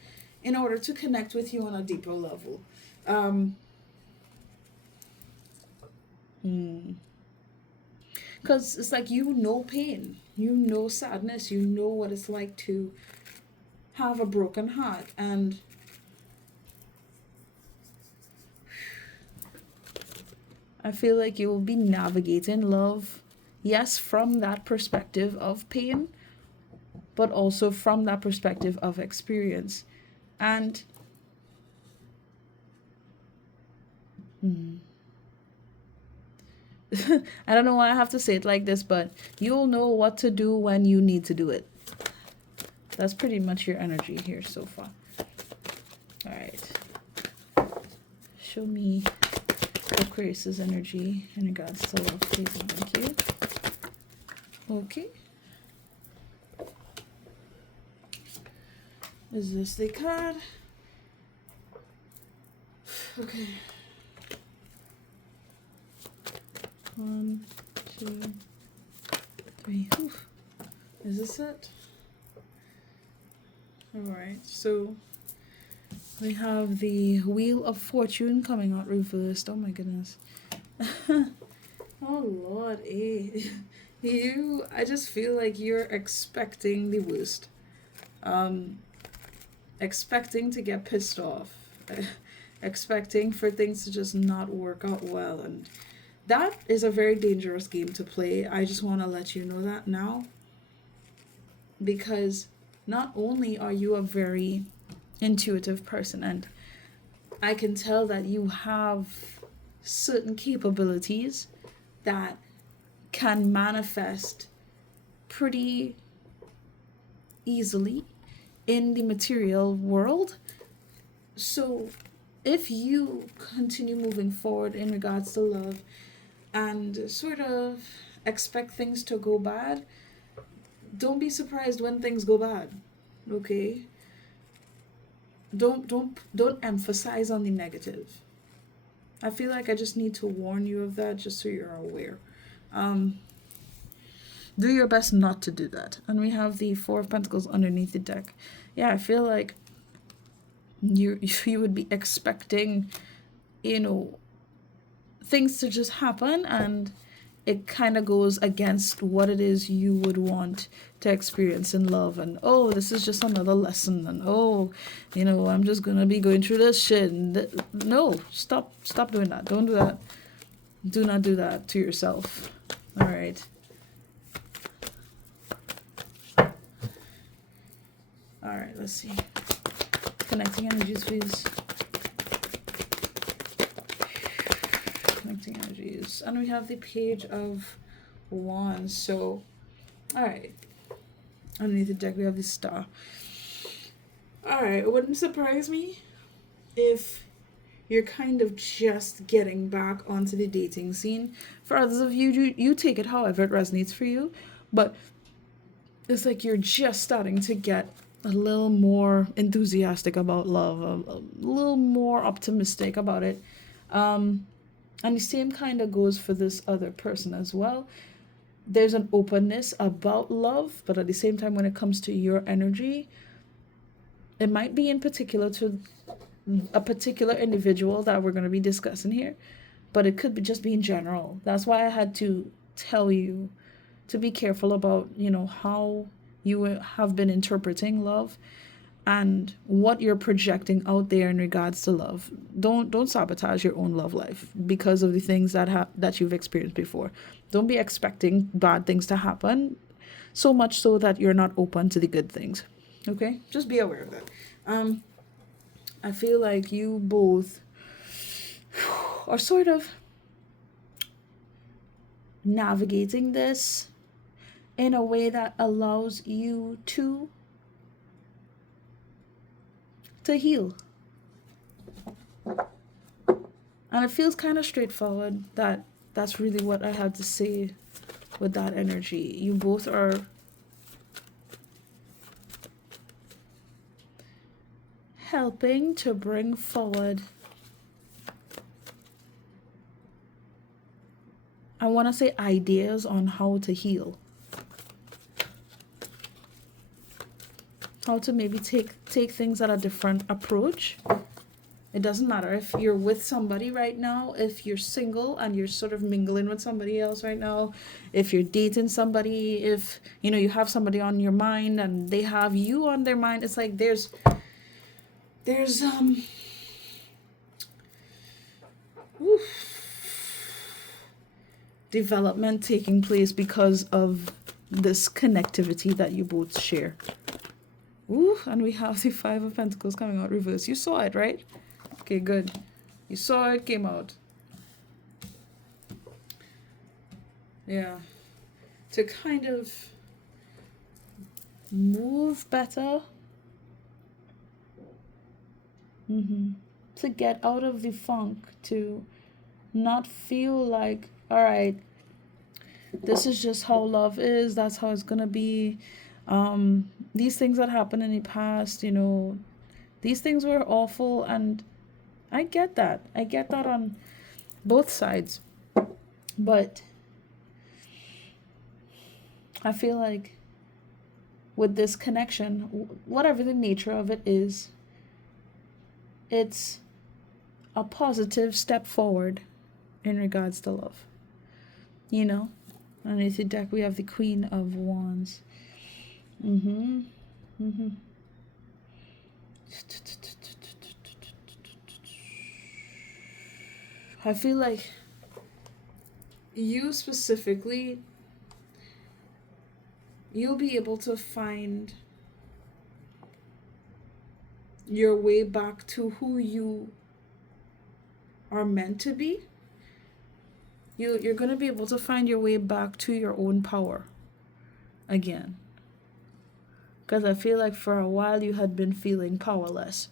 in order to connect with you on a deeper level. Because it's like, you know pain. You know sadness. You know what it's like to have a broken heart. And I feel like you will be navigating love, yes, from that perspective of pain, but also from that perspective of experience. And I don't know why I have to say it like this, but you'll know what to do when you need to do it. That's pretty much your energy here so far. All right. Show me Aquarius's energy in regards to love, please, and thank you. Okay. Is this the card? Okay. 1, 2, 3. Oof. Is this it? Alright, so we have the Wheel of Fortune coming out reversed. Oh my goodness. Oh Lord, I just feel like you're expecting the worst. Expecting to get pissed off. Expecting for things to just not work out well, and that is a very dangerous game to play. I just want to let you know that now, because not only are you a very intuitive person, and I can tell that you have certain capabilities that can manifest pretty easily in the material world. So if you continue moving forward in regards to love and sort of expect things to go bad, don't be surprised when things go bad. Okay? Don't emphasize on the negative. I feel like I just need to warn you of that, just so you're aware. do your best not to do that. And we have the Four of Pentacles underneath the deck. Yeah, I feel like you would be expecting, you know, things to just happen, and it kind of goes against what it is you would want to experience in love. And oh, this is just another lesson, and oh, you know, I'm just gonna be going through this shit. And no, stop doing that. Don't do that. Do not do that to yourself. All right. All right, let's see. Connecting energies, please. Connecting energies. And we have the Page of Wands. So, all right. Underneath the deck, we have the Star. All right, it wouldn't surprise me if you're kind of just getting back onto the dating scene. For others of you, you take it however it resonates for you. But it's like you're just starting to get a little more enthusiastic about love, a little more optimistic about it. And the same kind of goes for this other person as well. There's an openness about love, but at the same time, when it comes to your energy, it might be in particular to a particular individual that we're going to be discussing here, but it could just be in general. That's why I had to tell you to be careful about, you know, how you have been interpreting love and what you're projecting out there in regards to love. Don't sabotage your own love life because of the things that you've experienced before. Don't be expecting bad things to happen, so much so that you're not open to the good things. Okay? Just be aware of that. I feel like you both are sort of navigating this in a way that allows you to heal. And it feels kind of straightforward. That's really what I had to say with that energy. You both are helping to bring forward, I want to say, ideas on how to heal. How to maybe take things at a different approach. It doesn't matter if you're with somebody right now, if you're single and you're sort of mingling with somebody else right now, if you're dating somebody, if, you know, you have somebody on your mind and they have you on their mind. It's like there's development taking place because of this connectivity that you both share. Ooh, and we have the Five of Pentacles coming out reverse. You saw it, right? Okay, good. You saw it came out. Yeah. To kind of move better. To get out of the funk. To not feel like, all right, this is just how love is. That's how it's going to be. These things that happened in the past, you know, these things were awful, and I get that. I get that on both sides. But I feel like with this connection, whatever the nature of it is, it's a positive step forward in regards to love. You know? Underneath the deck, we have the Queen of Wands. I feel like you specifically, you'll be able to find your way back to who you are meant to be. You're going to be able to find your way back to your own power again. Because I feel like for a while you had been feeling powerless.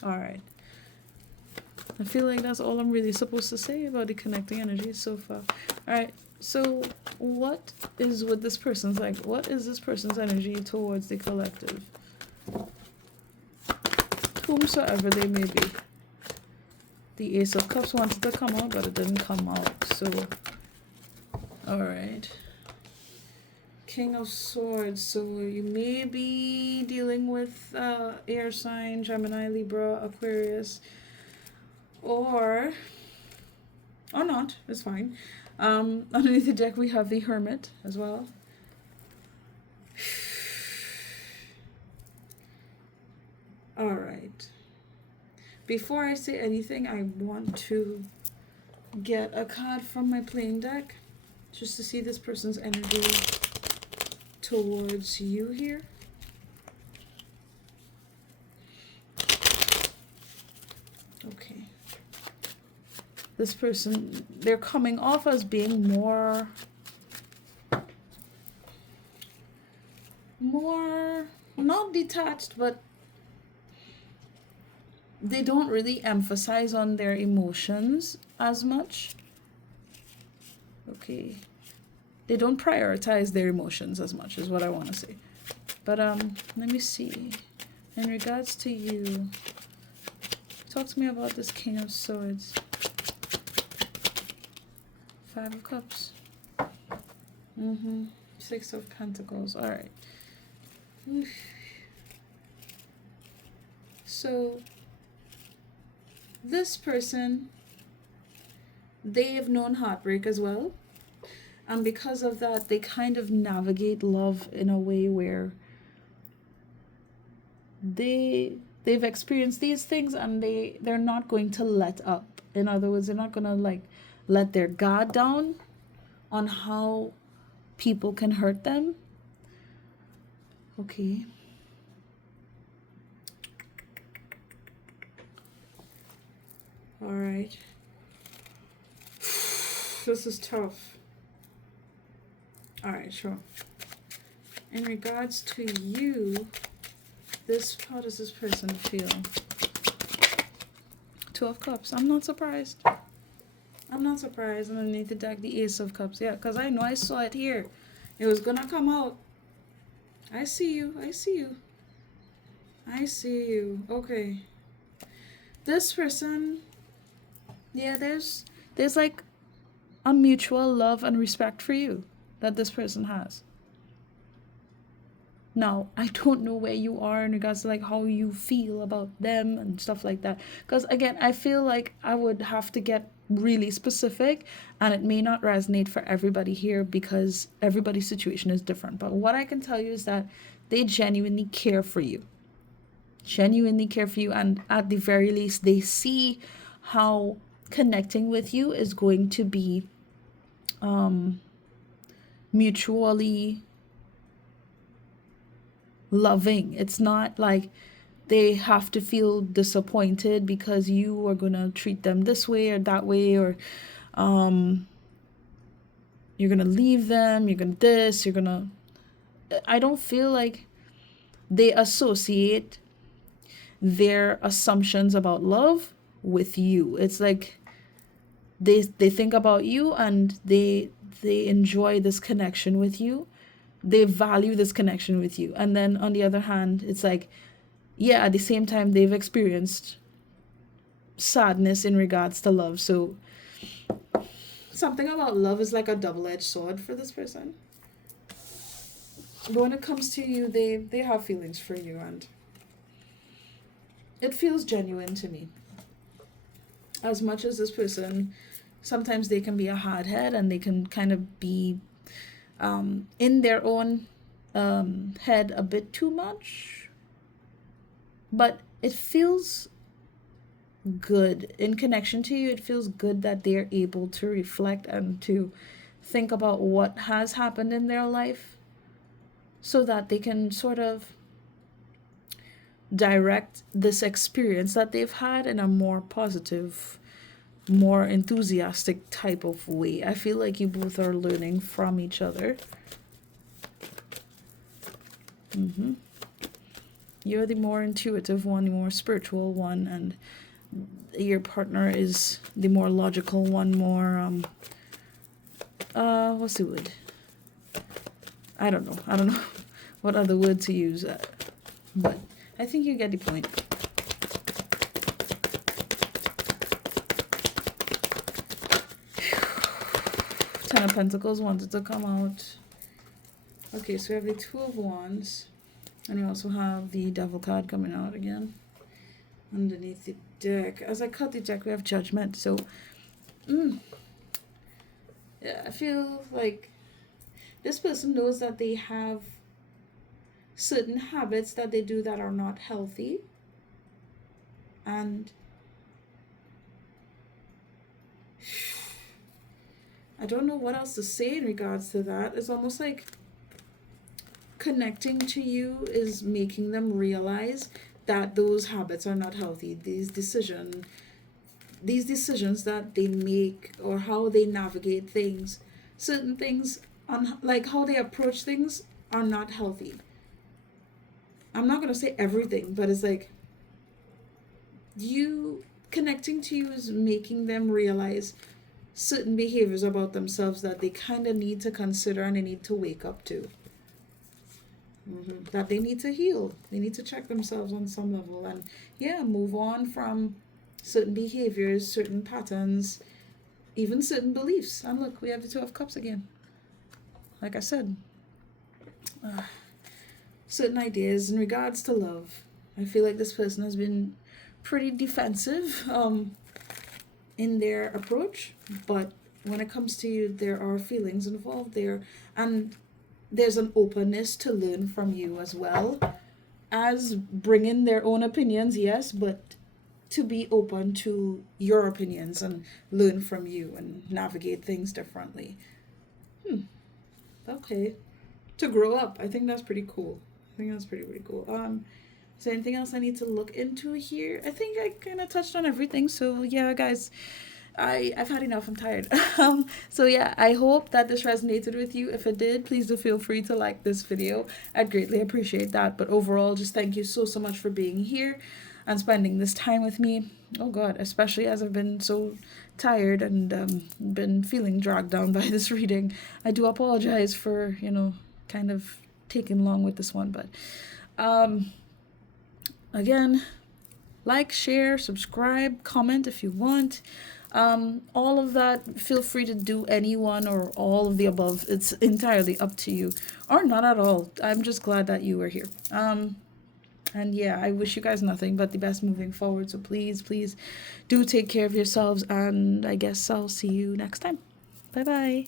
Alright. I feel like that's all I'm really supposed to say about the connecting energies so far. Alright, so what is with this person's, like, what is this person's energy towards the collective? Whomsoever they may be. The Ace of Cups wanted to come out, but it didn't come out. So, all right. King of Swords. So you may be dealing with air sign, Gemini, Libra, Aquarius, or not. It's fine. Underneath the deck we have the Hermit as well. All right. Before I say anything, I want to get a card from my playing deck just to see this person's energy towards you here. Okay. This person, they're coming off as being more not detached, but they don't really emphasize on their emotions as much. Okay. They don't prioritize their emotions as much is what I want to say. But let me see. In regards to you, talk to me about this King of Swords. Five of Cups. Six of Pentacles. All right. So this person, they have known heartbreak as well. And because of that, they kind of navigate love in a way where they've experienced these things and they're not going to let up. In other words, they're not going to like let their guard down on how people can hurt them. Okay. All right. This is tough. All right, sure. In regards to you, how does this person feel? Two of Cups. I'm not surprised. I'm not surprised. Underneath the deck, the Ace of Cups. Yeah, because I know I saw it here. It was going to come out. I see you. I see you. I see you. Okay. This person, yeah, there's like a mutual love and respect for you that this person has. Now, I don't know where you are in regards to like how you feel about them and stuff like that. Because again, I feel like I would have to get really specific and it may not resonate for everybody here because everybody's situation is different. But what I can tell you is that they genuinely care for you. Genuinely care for you. And at the very least, they see how connecting with you is going to be mutually loving. It's not like they have to feel disappointed because you are gonna treat them this way or that way, or you're gonna leave them, you're gonna this, you're gonna. I don't feel like they associate their assumptions about love with you. It's like they think about you and they enjoy this connection with you. They value this connection with you. And then on the other hand, it's like, yeah, at the same time, they've experienced sadness in regards to love. So something about love is like a double-edged sword for this person. But when it comes to you, they have feelings for you, and it feels genuine to me. As much as this person, sometimes they can be a hardhead and they can kind of be in their own head a bit too much, but it feels good in connection to you. It feels good that they're able to reflect and to think about what has happened in their life so that they can sort of direct this experience that they've had in a more positive, more enthusiastic type of way. I feel like you both are learning from each other. You're the more intuitive one, the more spiritual one, and your partner is the more logical one, more what's the word? I don't know what other word to use, but I think you get the point. Ten of Pentacles wanted to come out. Okay, so we have the Two of Wands. And we also have the Devil card coming out again underneath the deck. As I cut the deck, we have Judgment. So, yeah, I feel like this person knows that they have certain habits that they do that are not healthy. And I don't know what else to say in regards to that. It's almost like connecting to you is making them realize that those habits are not healthy. These decisions that they make, or how they navigate things, certain things on like how they approach things, are not healthy. I'm not gonna say everything, but it's like you connecting to you is making them realize certain behaviors about themselves that they kind of need to consider and they need to wake up to. That they need to heal. They need to check themselves on some level and move on from certain behaviors, certain patterns, even certain beliefs. And look, we have the Two of Cups again. Like I said, certain ideas in regards to love. I feel like this person has been pretty defensive in their approach, but when it comes to you, there are feelings involved there, and there's an openness to learn from you as well as bringing their own opinions, yes, but to be open to your opinions and learn from you and navigate things differently. Okay. To grow up. I think that's pretty cool. Is there anything else I need to look into here? I think I kind of touched on everything. So yeah, guys, I've had enough. I'm tired. So yeah, I hope that this resonated with you. If it did, please do feel free to like this video. I'd greatly appreciate that. But overall, just thank you so much for being here and spending this time with me. Oh God, especially as I've been so tired and been feeling dragged down by this reading. I do apologize for, kind of taking long with this one. But again, like, share, subscribe, comment if you want. All of that, feel free to do any one or all of the above. It's entirely up to you, or not at all. I'm just glad that you were here. And yeah, I wish you guys nothing but the best moving forward. So please do take care of yourselves, and I guess I'll see you next time. Bye bye.